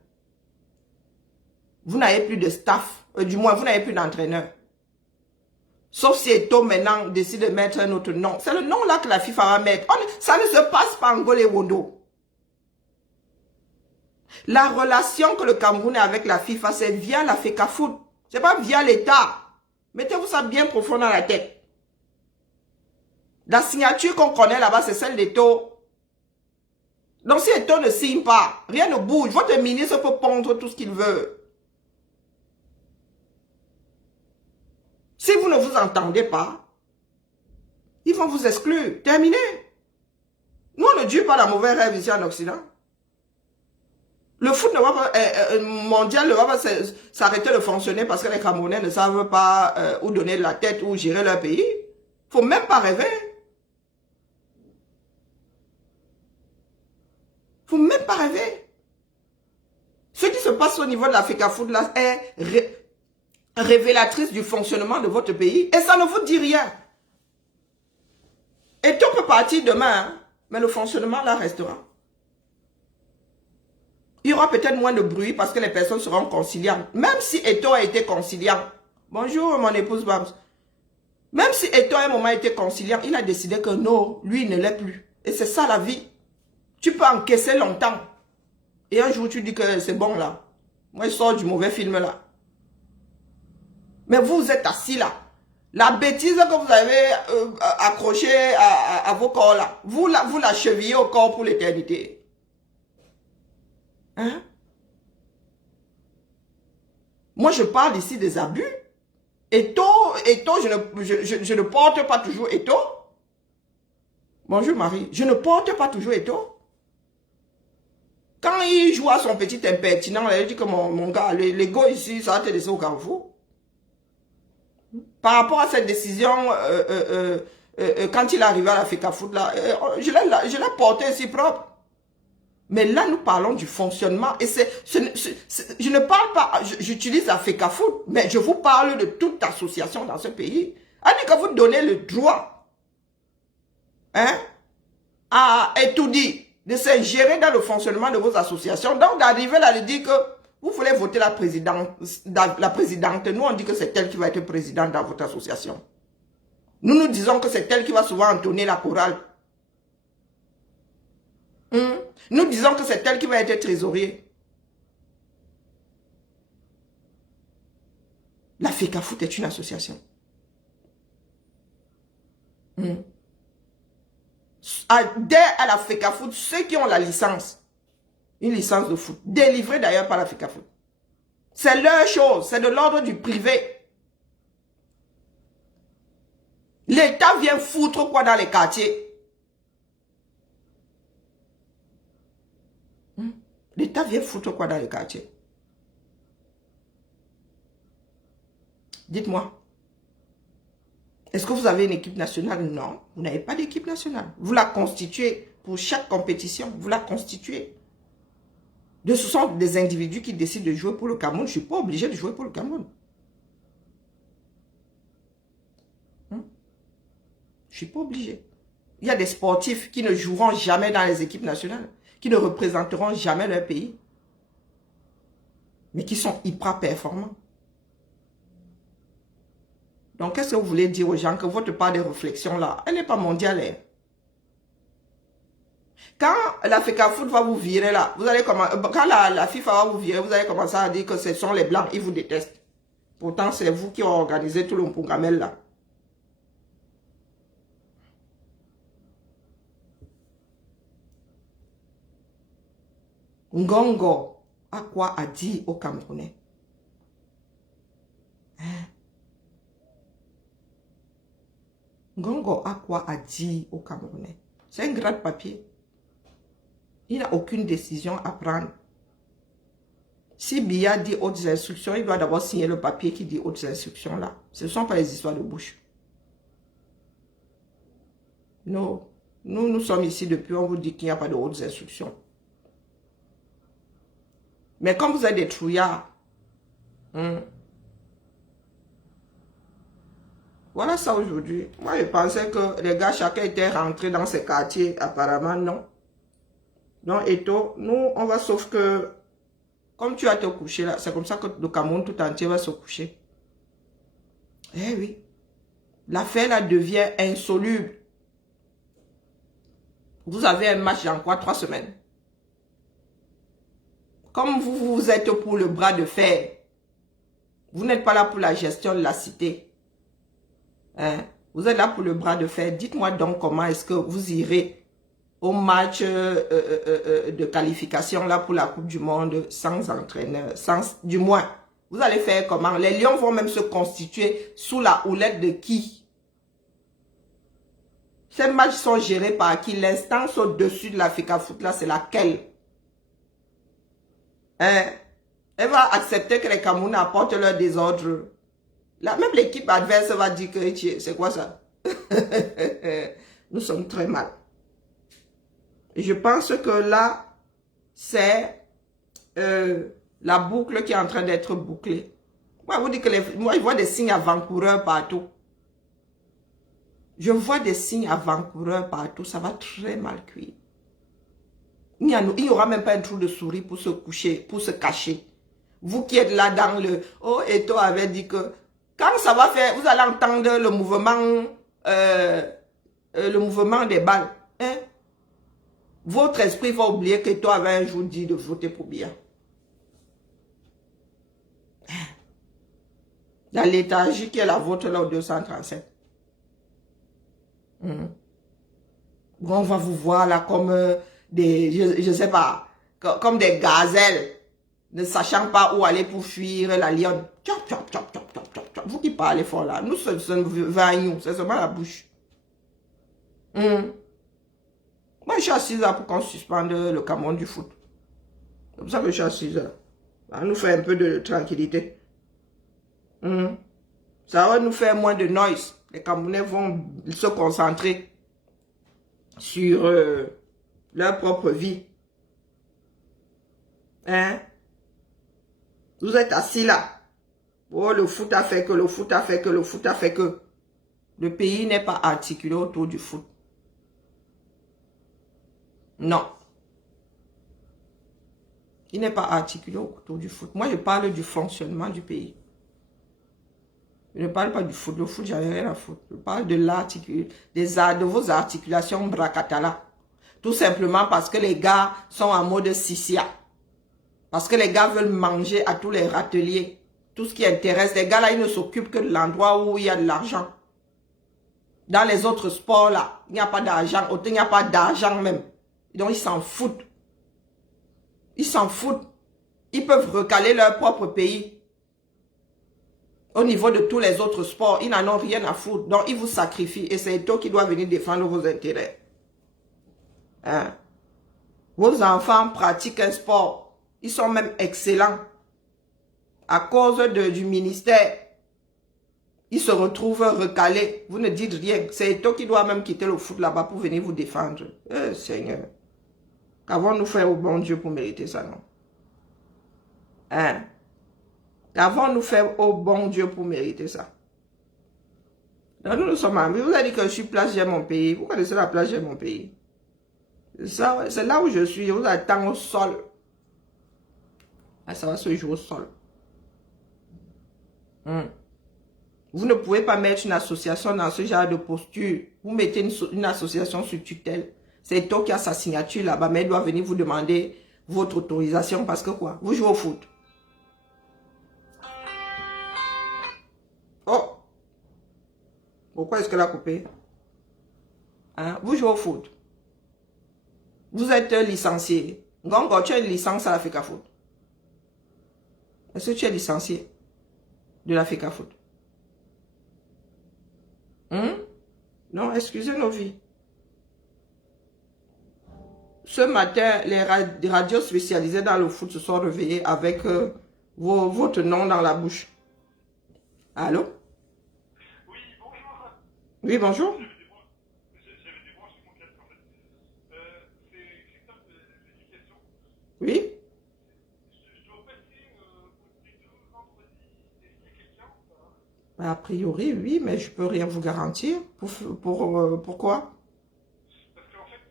Vous n'avez plus de staff. Du moins, vous n'avez plus d'entraîneur. Sauf si Eto maintenant décide de mettre un autre nom. C'est le nom là que la FIFA va mettre. Ça ne se passe pas en Angola et Wondo. La relation que le Cameroun a avec la FIFA, c'est via la FECAFOOT. C'est pas via l'État. Mettez-vous ça bien profond dans la tête. La signature qu'on connaît là-bas, c'est celle d'Eto. Donc si Eto ne signe pas, rien ne bouge. Votre ministre peut pondre tout ce qu'il veut. Si vous ne vous entendez pas, ils vont vous exclure. Terminé. Nous, on ne dure pas la mauvaise rêve ici en Occident. Le foot ne va pas, mondial ne va pas s'arrêter de fonctionner parce que les Camerounais ne savent pas où donner de la tête ou gérer leur pays. Il ne faut même pas rêver. Il ne faut même pas rêver. Ce qui se passe au niveau de la FECAFOOT là est révélatrice du fonctionnement de votre pays. Et ça ne vous dit rien. Et tout peut partir demain, hein, mais le fonctionnement là restera. Il y aura peut-être moins de bruit parce que les personnes seront conciliantes. Même si Eto a été conciliant. Bonjour mon épouse Bams. Même si Eto à un moment a été conciliant, il a décidé que non, lui il ne l'est plus. Et c'est ça la vie. Tu peux encaisser longtemps. Et un jour tu dis que c'est bon là. Moi je sors du mauvais film là. Mais vous êtes assis là. La bêtise que vous avez accrochée à vos corps là, vous la chevillez au corps pour l'éternité. Hein? Moi, je parle ici des abus. Eto, je ne porte pas toujours Eto. Bonjour Marie, je ne porte pas toujours Eto. Quand il joue à son petit impertinent, il dit que mon gars, l'ego ici, ça va te laisser au carrefour. Par rapport à cette décision, quand il est arrivé à la FECAFOOT, là, je l'ai porté ici propre. Mais là, nous parlons du fonctionnement. Et je ne parle pas, j'utilise la FECAFOOT, mais je vous parle de toute association dans ce pays. Allez, que vous donnez le droit, hein, à étudier, de s'ingérer dans le fonctionnement de vos associations. Donc, d'arriver là, de dire que vous voulez voter la présidente. Nous, on dit que c'est elle qui va être présidente dans votre association. Nous disons que c'est elle qui va souvent entonner la chorale. Nous disons que c'est elle qui va être trésorier. La FECAFOOT est une association. Dès à la FECAFOOT, ceux qui ont la licence, une licence de foot, délivrée d'ailleurs par la FECAFOOT, c'est leur chose, c'est de l'ordre du privé. L'État vient foutre quoi dans les quartiers? L'État vient foutre quoi dans les quartiers? Dites-moi. Est-ce que vous avez une équipe nationale? Non, vous n'avez pas d'équipe nationale. Vous la constituez pour chaque compétition. Vous la constituez. Ce sont des individus qui décident de jouer pour le Cameroun. Je ne suis pas obligé de jouer pour le Cameroun. Je ne suis pas obligé. Il y a des sportifs qui ne joueront jamais dans les équipes nationales, qui ne représenteront jamais leur pays, mais qui sont hyper performants. Donc, qu'est-ce que vous voulez dire aux gens que votre part de réflexion là, elle n'est pas mondiale. Hein? Quand la FECAFOOT va vous virer là, vous allez quand la FIFA va vous virer, vous allez commencer à dire que ce sont les blancs, ils vous détestent. Pourtant, c'est vous qui avez organisé tout le Mpungamel là. Ngongo a quoi à dire aux Camerounais? Hein? Ngongo a quoi à dire aux Camerounais? C'est un grade papier. Il n'a aucune décision à prendre. Si Biya dit autres instructions, il doit d'abord signer le papier qui dit autres instructions là. Ce ne sont pas les histoires de bouche. Non. Nous sommes ici depuis, on vous dit qu'il n'y a pas de hautes instructions. Mais comme vous êtes des trouillards, voilà ça aujourd'hui. Moi, je pensais que les gars, chacun était rentré dans ses quartiers. Apparemment, non. Donc, Eto, nous, on va sauf que, comme tu vas te coucher là, c'est comme ça que le Cameroun tout entier va se coucher. Eh oui. L'affaire là devient insoluble. Vous avez un match dans quoi? 3 semaines. Comme vous êtes pour le bras de fer, vous n'êtes pas là pour la gestion de la cité. Hein? Vous êtes là pour le bras de fer. Dites-moi donc comment est-ce que vous irez au match de qualification là pour la Coupe du Monde sans entraîneur, du moins. Vous allez faire comment? Les Lions vont même se constituer sous la houlette de qui? Ces matchs sont gérés par qui? L'instance au-dessus de la FECAFOOT là, c'est laquelle? Hein? Elle va accepter que les Camerounais apportent leur désordre. Là, même l'équipe adverse va dire que c'est quoi ça? Nous sommes très mal. Et je pense que là, c'est la boucle qui est en train d'être bouclée. Moi, je vous dis que moi, je vois des signes avant-coureurs partout. Je vois des signes avant-coureurs partout. Ça va très mal cuire. Il n'y aura même pas un trou de souris pour se coucher, pour se cacher. Vous qui êtes là dans le... Oh, Eto avait dit que... Quand ça va faire, vous allez entendre le mouvement des balles. Hein? Votre esprit va oublier que toi avait un jour dit de voter pour Biya. Dans l'étage qui est la vôtre là au 237. On va vous voir là comme des, je sais pas, comme des gazelles, ne sachant pas où aller pour fuir la lionne. Tchop, tchop, tchop, tchop, tchop, tchop, tchop. Vous qui parlez fort là, nous c'est seulement la bouche. Moi je suis assise là pour qu'on suspende le Cameroun du foot. C'est pour ça que je suis à 6 heures. Ça va nous faire un peu de tranquillité. Ça va nous faire moins de noise. Les Camerounais vont se concentrer sur leur propre vie. Hein? Vous êtes assis là. Oh, le foot a fait que, le foot a fait que, le foot a fait que. Le pays n'est pas articulé autour du foot. Non. Il n'est pas articulé autour du foot. Moi, je parle du fonctionnement du pays. Je ne parle pas du foot. Le foot, j'en ai rien à foutre. Je parle de de vos articulations bracatala. Tout simplement parce que les gars sont en mode sissia. Parce que les gars veulent manger à tous les râteliers. Tout ce qui intéresse. Les gars là, ils ne s'occupent que de l'endroit où il y a de l'argent. Dans les autres sports là, il n'y a pas d'argent. Autant il n'y a pas d'argent même. Donc ils s'en foutent. Ils s'en foutent. Ils peuvent recaler leur propre pays. Au niveau de tous les autres sports, ils n'en ont rien à foutre. Donc, ils vous sacrifient. Et c'est toi qui dois venir défendre vos intérêts. Hein? Vos enfants pratiquent un sport. Ils sont même excellents. À cause du ministère, ils se retrouvent recalés. Vous ne dites rien. C'est toi qui dois même quitter le foot là-bas pour venir vous défendre. Seigneur. Qu'avons-nous fait au bon Dieu pour mériter ça, non? Hein? Qu'avons-nous fait au bon Dieu pour mériter ça? Donc, nous sommes amis. Vous avez dit que je suis place, j'aime mon pays. Vous connaissez la place, j'aime mon pays. C'est là où je suis. Je vous attends au sol. Ah, ça va se jouer au sol. Vous ne pouvez pas mettre une association dans ce genre de posture. Vous mettez une association sur tutelle. C'est toi qui a sa signature là-bas, mais elle doit venir vous demander votre autorisation parce que quoi? Vous jouez au foot. Oh! Pourquoi est-ce qu'elle a coupé? Hein? Vous jouez au foot. Vous êtes licencié. Gongo, tu as une licence à la FECAFOOT. Est-ce que tu es licencié de la FECAFOOT? Non, excusez nos vies. Ce matin, les radios spécialisées dans le foot se sont réveillées avec votre nom dans la bouche. Allô? Oui, bonjour. Oui, bonjour. J'avais débranché mon casque en fait. C'est Christophe de l'éducation. Oui? Je dois passer au studio vendredi. Est-ce qu'il y a quelqu'un ou pas? A priori, oui, mais je peux rien vous garantir. Pourquoi? Parce qu'en fait,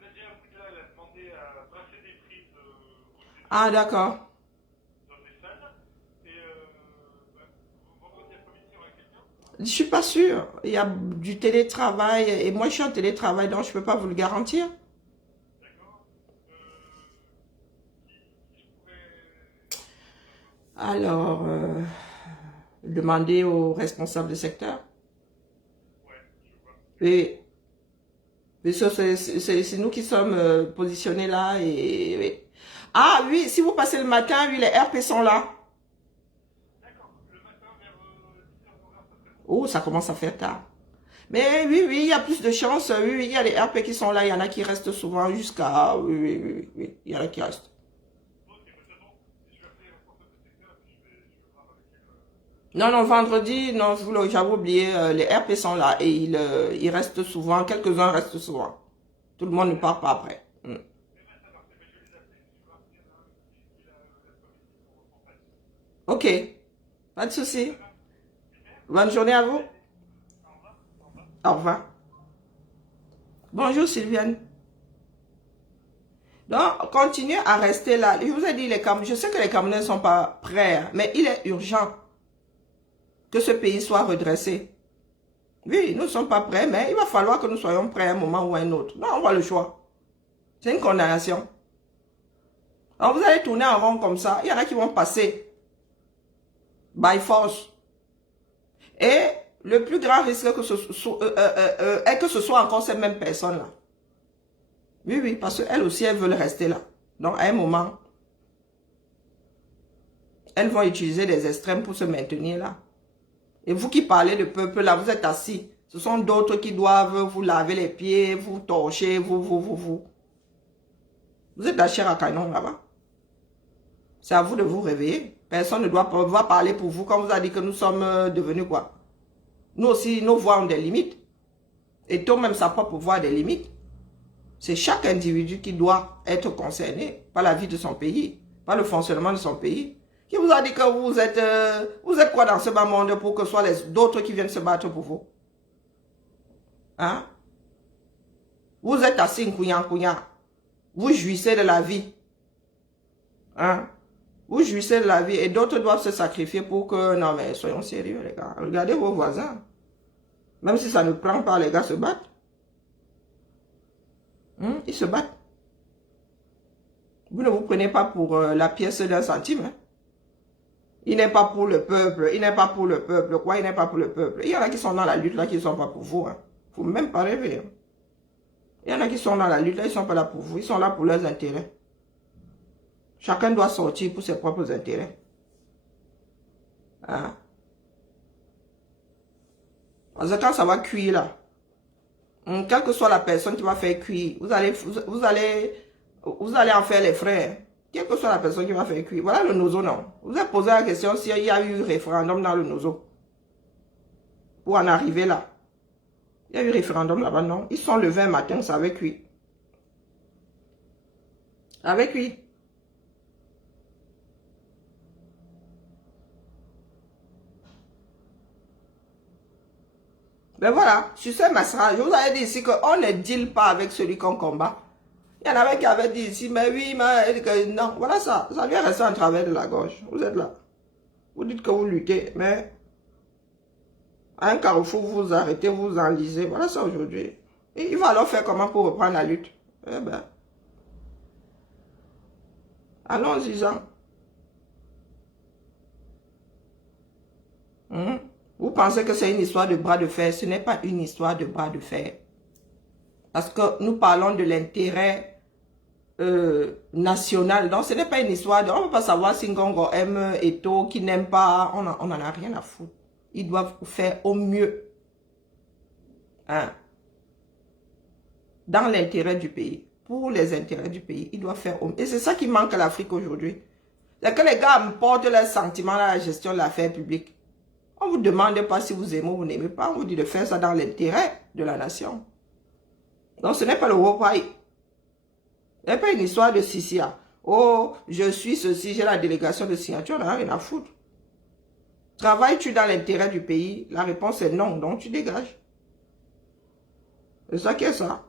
Nadia Boudla elle a demandé à brasser des prises au studio Ah, d'accord. dans des salles. Et vendredi après-midi, il y aura quelqu'un ou pas? Je suis pas sûre. Il y a du télétravail et moi, je suis en télétravail, donc je peux pas vous le garantir. D'accord. Qui je pourrais... Alors, demandez aux responsables du secteur. Ouais, je vois. Et, c'est nous qui sommes positionnés là. Oui. Ah oui, si vous passez le matin, oui, les RP sont là. D'accord. Le matin vers 10h, 11h, ça serait bon. Oh, ça commence à faire tard. Mais oui, oui, il y a plus de chances. Oui, oui, il y a les RP qui sont là. Il y en a qui restent souvent jusqu'à... Oui, oui, oui, oui, il y en a qui restent. Ok, de toute façon, je vais appeler le responsable de secteur et puis je vais voir avec elle. Non, non, vendredi, non, j'avais oublié, les RP sont là et ils restent souvent, quelques-uns restent souvent. Tout le monde ne part pas après. Eh ben, ça marche. Eh ben, je vais les appeler. Je vais voir s'il y en a un qui l'a l'après-midi pour passer. Ok, pas de souci. Bonne journée à vous. Au revoir. Au revoir. Au revoir. Bonjour Sylviane. Donc, continuez à rester là. Je vous ai dit, je sais que les Camerounais ne sont pas prêts, hein, mais il est urgent que ce pays soit redressé. Oui, nous ne sommes pas prêts, mais il va falloir que nous soyons prêts à un moment ou à un autre. Non, on voit le choix. C'est une condamnation. Alors, vous allez tourner en rond comme ça. Il y en a qui vont passer by force. Et le plus grand risque est que ce soit encore ces mêmes personnes-là. Oui, oui, parce qu'elles aussi, elles veulent rester là. Donc, à un moment, elles vont utiliser des extrêmes pour se maintenir là. Et vous qui parlez de peuple là, vous êtes assis. Ce sont d'autres qui doivent vous laver les pieds, vous torcher, vous. Vous êtes la chair à canon là-bas. C'est à vous de vous réveiller. Personne ne doit pouvoir parler pour vous quand vous a dit que nous sommes devenus quoi. Nous aussi, nos voix ont des limites. Et tout même sa propre voix a des limites. C'est chaque individu qui doit être concerné par la vie de son pays, par le fonctionnement de son pays. Qui vous a dit que vous êtes quoi dans ce bas monde pour que ce soit d'autres qui viennent se battre pour vous? Hein? Vous êtes assis kouya. Vous jouissez de la vie. Hein? Vous jouissez de la vie et d'autres doivent se sacrifier pour que... Non mais soyons sérieux les gars. Regardez vos voisins. Même si ça ne prend pas, les gars se battent. Ils se battent. Vous ne vous prenez pas pour la pièce d'un centime. Hein? Il n'est pas pour le peuple. Il n'est pas pour le peuple. Quoi, il n'est pas pour le peuple. Il y en a qui sont dans la lutte là, qui ne sont pas pour vous. Hein. Faut même pas rêver. Hein. Il y en a qui sont dans la lutte là, ils ne sont pas là pour vous. Ils sont là pour leurs intérêts. Chacun doit sortir pour ses propres intérêts. Hein? Parce que quand ça va cuire là, quelle que soit la personne qui va faire cuire, vous allez en faire les frais. Quelle que soit la personne qui va faire cuire. Voilà le Nozo, non. Vous avez posé la question s'il y a eu référendum dans le Nozo. Pour en arriver là. Il y a eu référendum là-bas, non. Ils sont le 20 matin, ça avait cuit. Avec lui. Mais voilà, sur ce massacre, je vous avais dit ici qu'on ne deal pas avec celui qu'on combat. Il y en avait qui avaient dit ici, mais oui, mais non, voilà ça. Ça vient rester en travers de la gorge. Vous êtes là. Vous dites que vous luttez, mais à un carrefour, vous vous arrêtez, vous vous enlisez. Voilà ça aujourd'hui. Et il va alors faire comment pour reprendre la lutte? Eh ben, allons-y, Jean. Vous pensez que c'est une histoire de bras de fer? Ce n'est pas une histoire de bras de fer. Parce que nous parlons de l'intérêt national. Donc, ce n'est pas une histoire de... On ne peut pas savoir si Ngongo aime Eto, qui n'aime pas. On n'en a rien à foutre. Ils doivent faire au mieux. Hein? Dans l'intérêt du pays. Pour les intérêts du pays, ils doivent faire au mieux. Et c'est ça qui manque à l'Afrique aujourd'hui. C'est que les gars portent leurs sentiments à la gestion de l'affaire publique. On ne vous demande pas si vous aimez ou vous n'aimez pas. On vous dit de faire ça dans l'intérêt de la nation. Donc, ce n'est pas le Wopai. Ce n'est pas une histoire de Sissia. Oh, je suis ceci, j'ai la délégation de signature. On n'a rien à foutre. Travailles-tu dans l'intérêt du pays? La réponse est non. Donc, tu dégages. C'est ça qui est ça.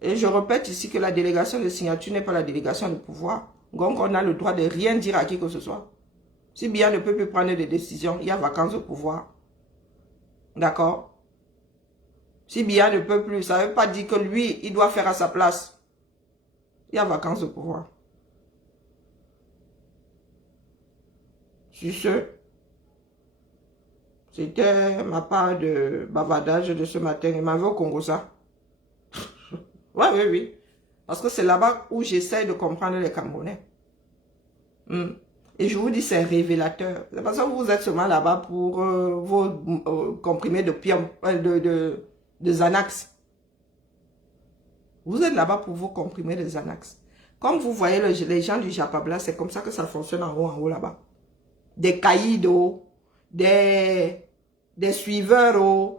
Et je répète ici que la délégation de signature n'est pas la délégation de pouvoir. Donc, on a le droit de rien dire à qui que ce soit. Si Biya ne peut plus prendre des décisions, il y a vacances de pouvoir. D'accord? Si Biya ne peut plus, ça ne veut pas dire que lui, il doit faire à sa place. Il y a vacances de pouvoir. Sur ce, c'était ma part de bavardage de ce matin. Il m'avait au Congo ça. Oui. Parce que c'est là-bas où j'essaie de comprendre les Camerounais. Et je vous dis, c'est révélateur. C'est parce que vous êtes seulement là-bas pour vos comprimés de Xanax. Vous êtes là-bas pour vos comprimés de Xanax. Comme vous voyez les gens du Japabla, c'est comme ça que ça fonctionne en haut là-bas. Des caïdos, des suiveurs,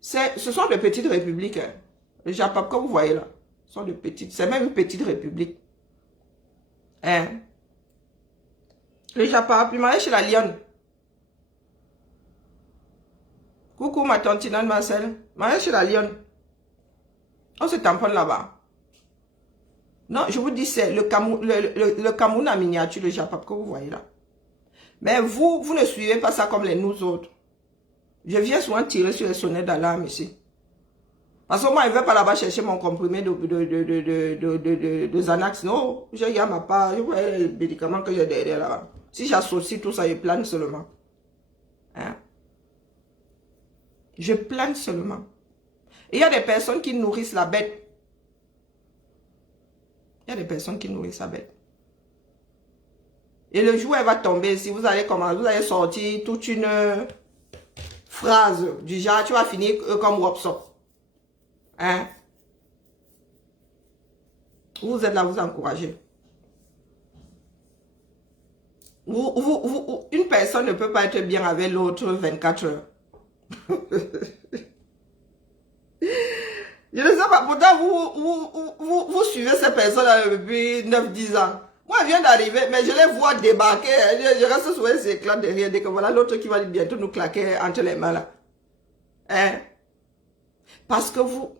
ce sont de petites républiques. Hein. Le Japab, comme vous voyez là, sont de petites, c'est même une petite république. Hein? Le Japab, puis marié chez la Lionne. Coucou ma tante Nane Marcel, marié chez la Lionne. On se tamponne là-bas. Non, je vous dis, c'est le Cameroun en miniature, le Japab que vous voyez là. Mais vous ne suivez pas ça comme nous autres. Je viens souvent tirer sur les sonnettes d'alarme ici. Parce que moi, je ne vais pas là-bas chercher mon comprimé de Xanax. Non, je regarde ma part, je vois les médicaments que j'ai derrière là-bas. Si j'associe tout ça, je plane seulement. Hein? Je plane seulement. Et il y a des personnes qui nourrissent la bête. Il y a des personnes qui nourrissent la bête. Et le jour où elle va tomber, si vous allez commencer, vous allez sortir toute une phrase du genre, tu vas finir comme Wopso. Hein? Vous êtes là, vous encouragez. Une personne ne peut pas être bien avec l'autre 24 heures. Je ne sais pas, pourtant vous suivez ces personnes-là depuis 9-10 ans. Moi, je viens d'arriver, mais je les vois débarquer. Je reste sur ces éclats derrière, dès que voilà l'autre qui va bientôt nous claquer entre les mains là. Hein? Parce que vous...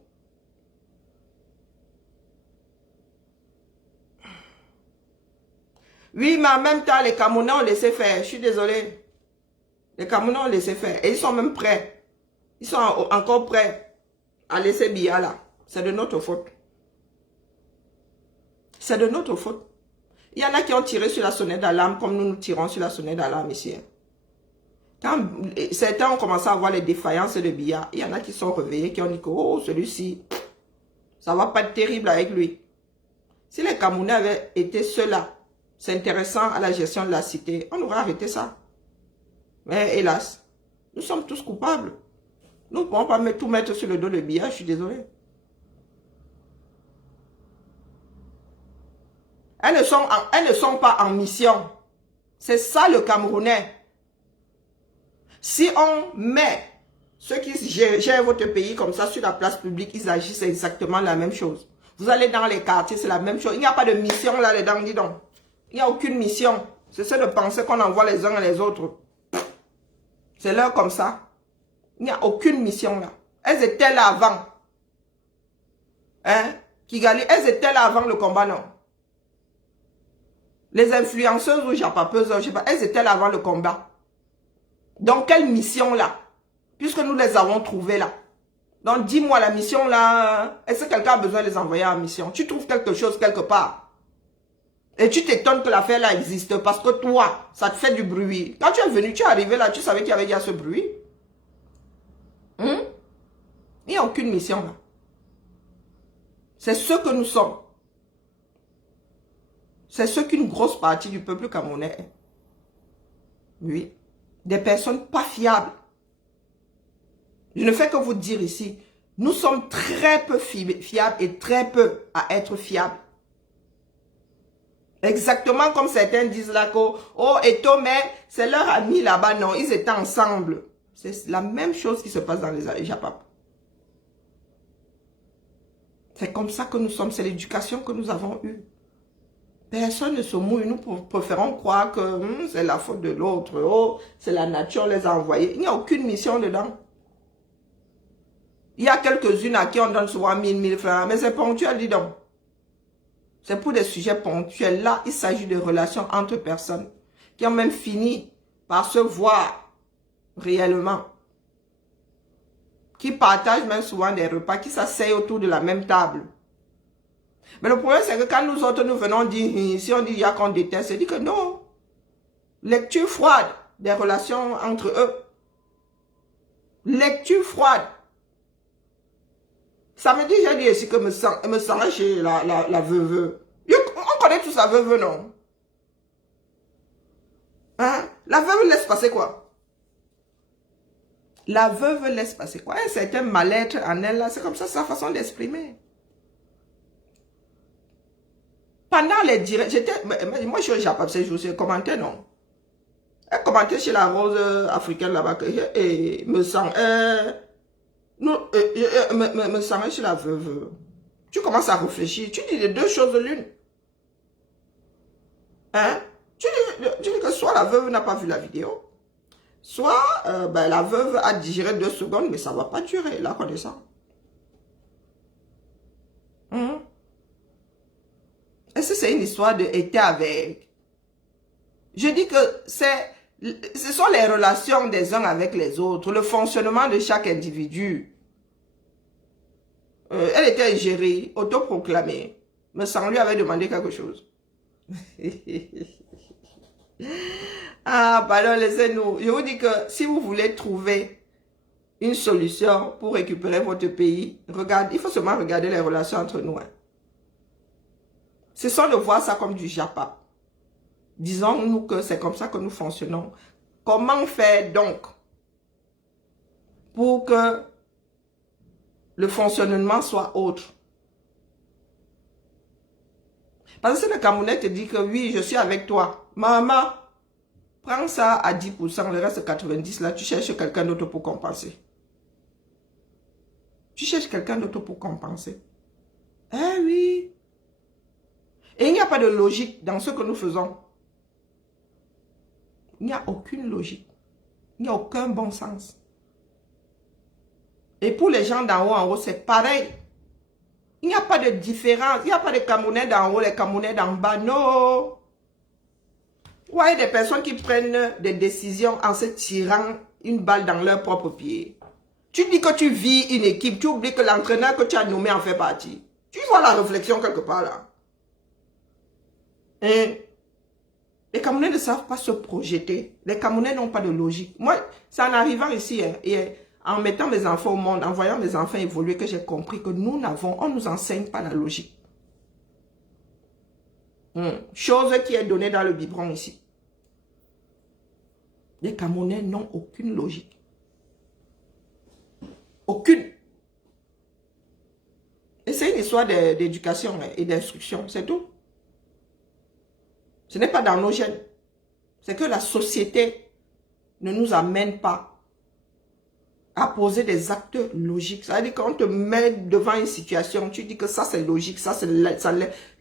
Oui, mais en même temps, les Camerounais ont laissé faire. Je suis désolée. Les Camerounais ont laissé faire. Et ils sont même prêts. Ils sont encore prêts à laisser Biya là. C'est de notre faute. C'est de notre faute. Il y en a qui ont tiré sur la sonnette d'alarme comme nous tirons sur la sonnette d'alarme ici. Quand certains ont commencé à voir les défaillances de Biya, il y en a qui sont réveillés, qui ont dit que oh, celui-ci, ça va pas être terrible avec lui. Si les Camerounais avaient été ceux-là, s'intéressant à la gestion de la cité, on aurait arrêté ça. Mais hélas, nous sommes tous coupables. Nous ne pouvons pas tout mettre sur le dos de Biya, je suis désolé. Elles ne sont pas en mission. C'est ça le Camerounais. Si on met ceux qui gèrent votre pays comme ça sur la place publique, ils agissent exactement la même chose. Vous allez dans les quartiers, c'est la même chose. Il n'y a pas de mission là-dedans, dis donc. Il n'y a aucune mission. C'est ça de penser qu'on envoie les uns et les autres. C'est l'heure comme ça. Il n'y a aucune mission là. Elles étaient là avant. Hein? Kigali, elles étaient là avant le combat, non? Les influenceuses ou japapeuses, je sais pas, elles étaient là avant le combat. Donc, quelle mission là? Puisque nous les avons trouvées là. Donc, dis-moi la mission là, est-ce que quelqu'un a besoin de les envoyer en mission? Tu trouves quelque chose quelque part. Et tu t'étonnes que l'affaire là existe parce que toi, ça te fait du bruit. Quand tu es venu, tu es arrivé là, tu savais qu'il y avait déjà ce bruit. Il n'y a aucune mission là. C'est ce que nous sommes. C'est ce qu'une grosse partie du peuple camerounais est. Oui. Des personnes pas fiables. Je ne fais que vous dire ici, nous sommes très peu fiables et très peu à être fiables. Exactement comme certains disent là que, oh, Eto, mais c'est leur ami là-bas. Non, ils étaient ensemble. C'est la même chose qui se passe dans les Japap. C'est comme ça que nous sommes. C'est l'éducation que nous avons eue. Personne ne se mouille. Nous préférons croire que c'est la faute de l'autre. Oh, c'est la nature les a envoyés. Il n'y a aucune mission dedans. Il y a quelques-unes à qui on donne souvent 1000 francs. Mais c'est ponctuel, dis donc. C'est pour des sujets ponctuels. Là, il s'agit de relations entre personnes qui ont même fini par se voir réellement. Qui partagent même souvent des repas, qui s'asseyent autour de la même table. Mais le problème, c'est que quand nous autres, nous venons dire, si on dit il y a qu'on déteste, c'est dit que non. Lecture froide des relations entre eux. Lecture froide. Samedi, j'ai dit ici que me sent chez la veuve. On connaît tous la veuve, non? Hein? La veuve laisse passer quoi? La veuve laisse passer quoi? Un certain mal-être en elle, là, c'est comme ça sa façon d'exprimer. Pendant les directs, moi je suis au Japon ces jours, je commentais, non? Elle commentait chez la rose africaine là-bas, et me sent, me sent chez la veuve. Tu commences à réfléchir, tu dis les deux choses l'une. Hein? Tu dis que soit la veuve n'a pas vu la vidéo, soit la veuve a digéré 2 secondes, mais ça ne va pas durer, la connaissance. Est-ce que c'est une histoire de été avec? Je dis que ce sont les relations des uns avec les autres, le fonctionnement de chaque individu. Elle était gérée, autoproclamée. Me semble lui avait demandé quelque chose. Ah, pardon, laissez-nous. Je vous dis que si vous voulez trouver une solution pour récupérer votre pays, il faut seulement regarder les relations entre nous. Ce sont de voir ça comme du japa. Disons-nous que c'est comme ça que nous fonctionnons. Comment faire donc pour que le fonctionnement soit autre? Parce que si le Camerounais te dit que oui, je suis avec toi, maman, Prends ça à 10%, le reste 90%, là, tu cherches quelqu'un d'autre pour compenser. Tu cherches quelqu'un d'autre pour compenser. Eh oui. Et il n'y a pas de logique dans ce que nous faisons. Il n'y a aucune logique. Il n'y a aucun bon sens. Et pour les gens d'en haut, c'est pareil. Il n'y a pas de différence. Il n'y a pas de Camerounais d'en haut, les Camerounais d'en bas. Non. Ouais, des personnes qui prennent des décisions en se tirant une balle dans leur propre pied. Tu dis que tu vis une équipe, tu oublies que l'entraîneur que tu as nommé en fait partie. Tu vois la réflexion quelque part là. Et les Camerounais ne savent pas se projeter. Les Camerounais n'ont pas de logique. Moi, c'est en arrivant ici, et en mettant mes enfants au monde, en voyant mes enfants évoluer, que j'ai compris que on ne nous enseigne pas la logique. Chose qui est donnée dans le biberon ici. Les Camerounais n'ont aucune logique. Aucune. Et c'est une histoire d'éducation et d'instruction, c'est tout. Ce n'est pas dans nos gènes. C'est que la société ne nous amène pas à poser des actes logiques. Ça veut dire qu'on te met devant une situation, tu dis que ça c'est logique, ça c'est...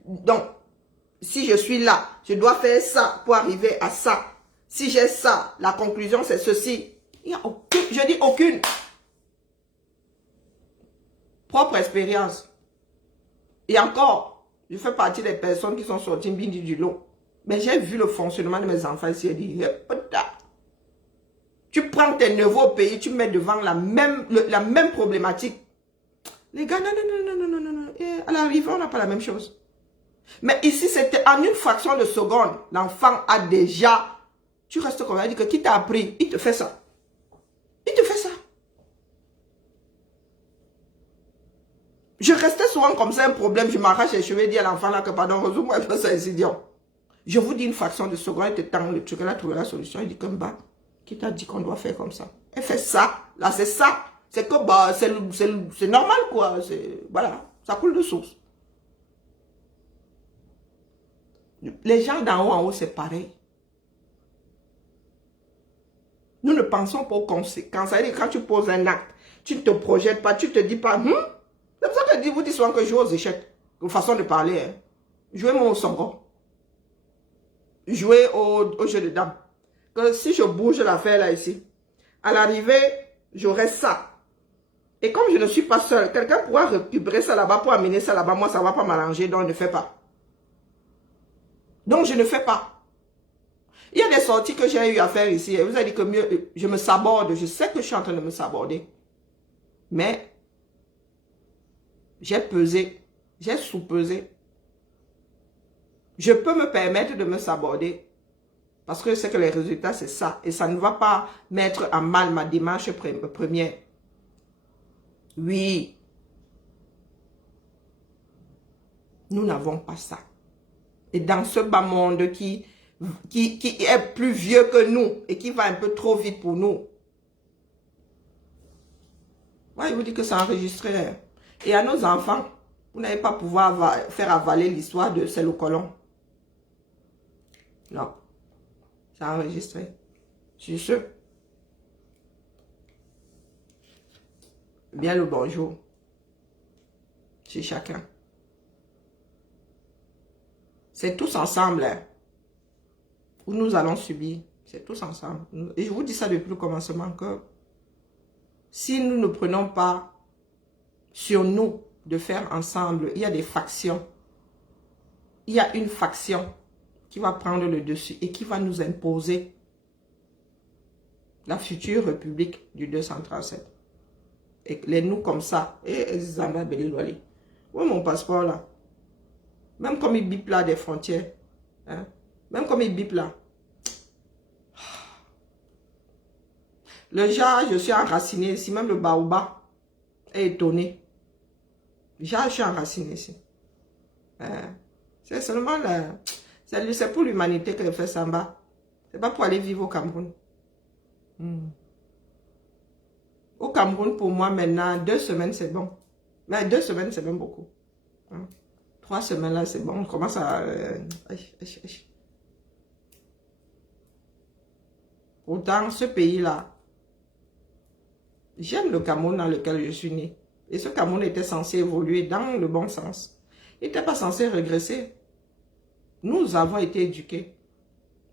Donc, si je suis là, je dois faire ça pour arriver à ça. Si j'ai ça, la conclusion c'est ceci. Il n'y a aucune, je dis aucune. Propre expérience. Et encore, je fais partie des personnes qui sont sorties bindi du lot. Mais j'ai vu le fonctionnement de mes enfants ici et dit, tu prends tes neveux au pays, tu mets devant la même problématique. Les gars, non. Et à l'arrivée, on n'a pas la même chose. Mais ici, c'était en une fraction de seconde. L'enfant a déjà... Tu restes comme ça, dit que qui t'a appris, il te fait ça. Il te fait ça. Je restais souvent comme ça, un problème, je m'arrache les cheveux, dis à l'enfant là que pardon, résoudre-moi ça, c'est idiot. Je vous dis une fraction de seconde, il te tend le truc, elle a trouvé la solution, il dit comme bah, qui t'a dit qu'on doit faire comme ça? Elle fait ça, là c'est ça. C'est que bah, c'est normal quoi, voilà, ça coule de source. Les gens d'en haut en haut, c'est pareil. Nous ne pensons pas aux conséquences. Ça veut dire quand tu poses un acte, tu ne te projettes pas, tu ne te dis pas, c'est pour ça que je vous dis souvent que je joue aux échecs. Une façon de parler. Hein. Jouer mon songo. Jouer au jeu de dames. Que si je bouge l'affaire là ici, à l'arrivée, j'aurai ça. Et comme je ne suis pas seule, quelqu'un pourra récupérer ça là-bas pour amener ça là-bas. Moi, ça ne va pas m'arranger, donc je ne fais pas. Donc, je ne fais pas. Il y a des sorties que j'ai eu à faire ici. Et vous avez dit que mieux, je me saborde. Je sais que je suis en train de me saborder. Mais, j'ai pesé. J'ai sous-pesé. Je peux me permettre de me saborder. Parce que je sais que les résultats, c'est ça. Et ça ne va pas mettre à mal ma démarche première. Oui. Nous n'avons pas ça. Et dans ce bas monde qui est plus vieux que nous et qui va un peu trop vite pour nous. Moi, je vous dis que c'est enregistré. Et à nos enfants, vous n'allez pas pouvoir faire avaler l'histoire de C'est le colon. Non. C'est enregistré. Sur ce. Bien le bonjour. Chez chacun. C'est tous ensemble. Hein, où nous allons subir. C'est tous ensemble. Et je vous dis ça depuis le commencement que si nous ne prenons pas sur nous de faire ensemble, il y a des factions. Il y a une faction qui va prendre le dessus et qui va nous imposer la future république du 237. Et les nous comme ça. Et Zamba Belilwali. Où est mon passeport là? Même comme il bip là des frontières. Hein? Même comme il bip là. Le genre, je suis enraciné ici. Même le baobab est étonné. Genre, je suis enraciné ici. C'est seulement là. C'est pour l'humanité qu'elle fait Samba. C'est pas pour aller vivre au Cameroun. Au Cameroun, pour moi, maintenant, 2 semaines, c'est bon. Mais 2 semaines, c'est même beaucoup. 3 semaines, là, c'est bon. On commence à... Pourtant, ce pays-là, j'aime le Cameroun dans lequel je suis né. Et ce Cameroun était censé évoluer dans le bon sens. Il n'était pas censé régresser. Nous avons été éduqués,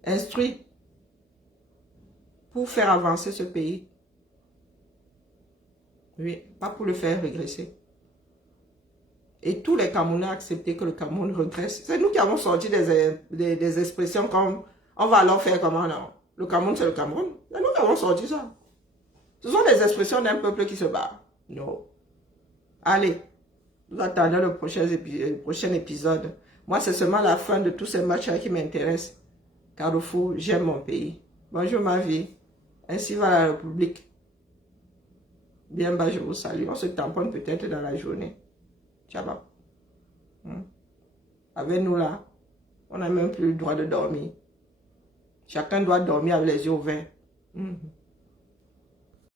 instruits pour faire avancer ce pays. Oui, pas pour le faire régresser. Et tous les Camerounais ont accepté que le Cameroun regresse. C'est nous qui avons sorti des expressions comme « on va alors faire comment non? Le Cameroun, c'est le Cameroun. » C'est nous qui avons sorti ça. Ce sont des expressions d'un peuple qui se bat. Non. Allez, nous attendons le prochain épisode. Moi, c'est seulement la fin de tous ces matchs qui m'intéressent. Car au fond, j'aime mon pays. Bonjour ma vie. Ainsi va la République. Bien bas, je vous salue. On se tamponne peut-être dans la journée. Ciao. Avec nous là, on n'a même plus le droit de dormir. Chacun doit dormir avec les yeux ouverts.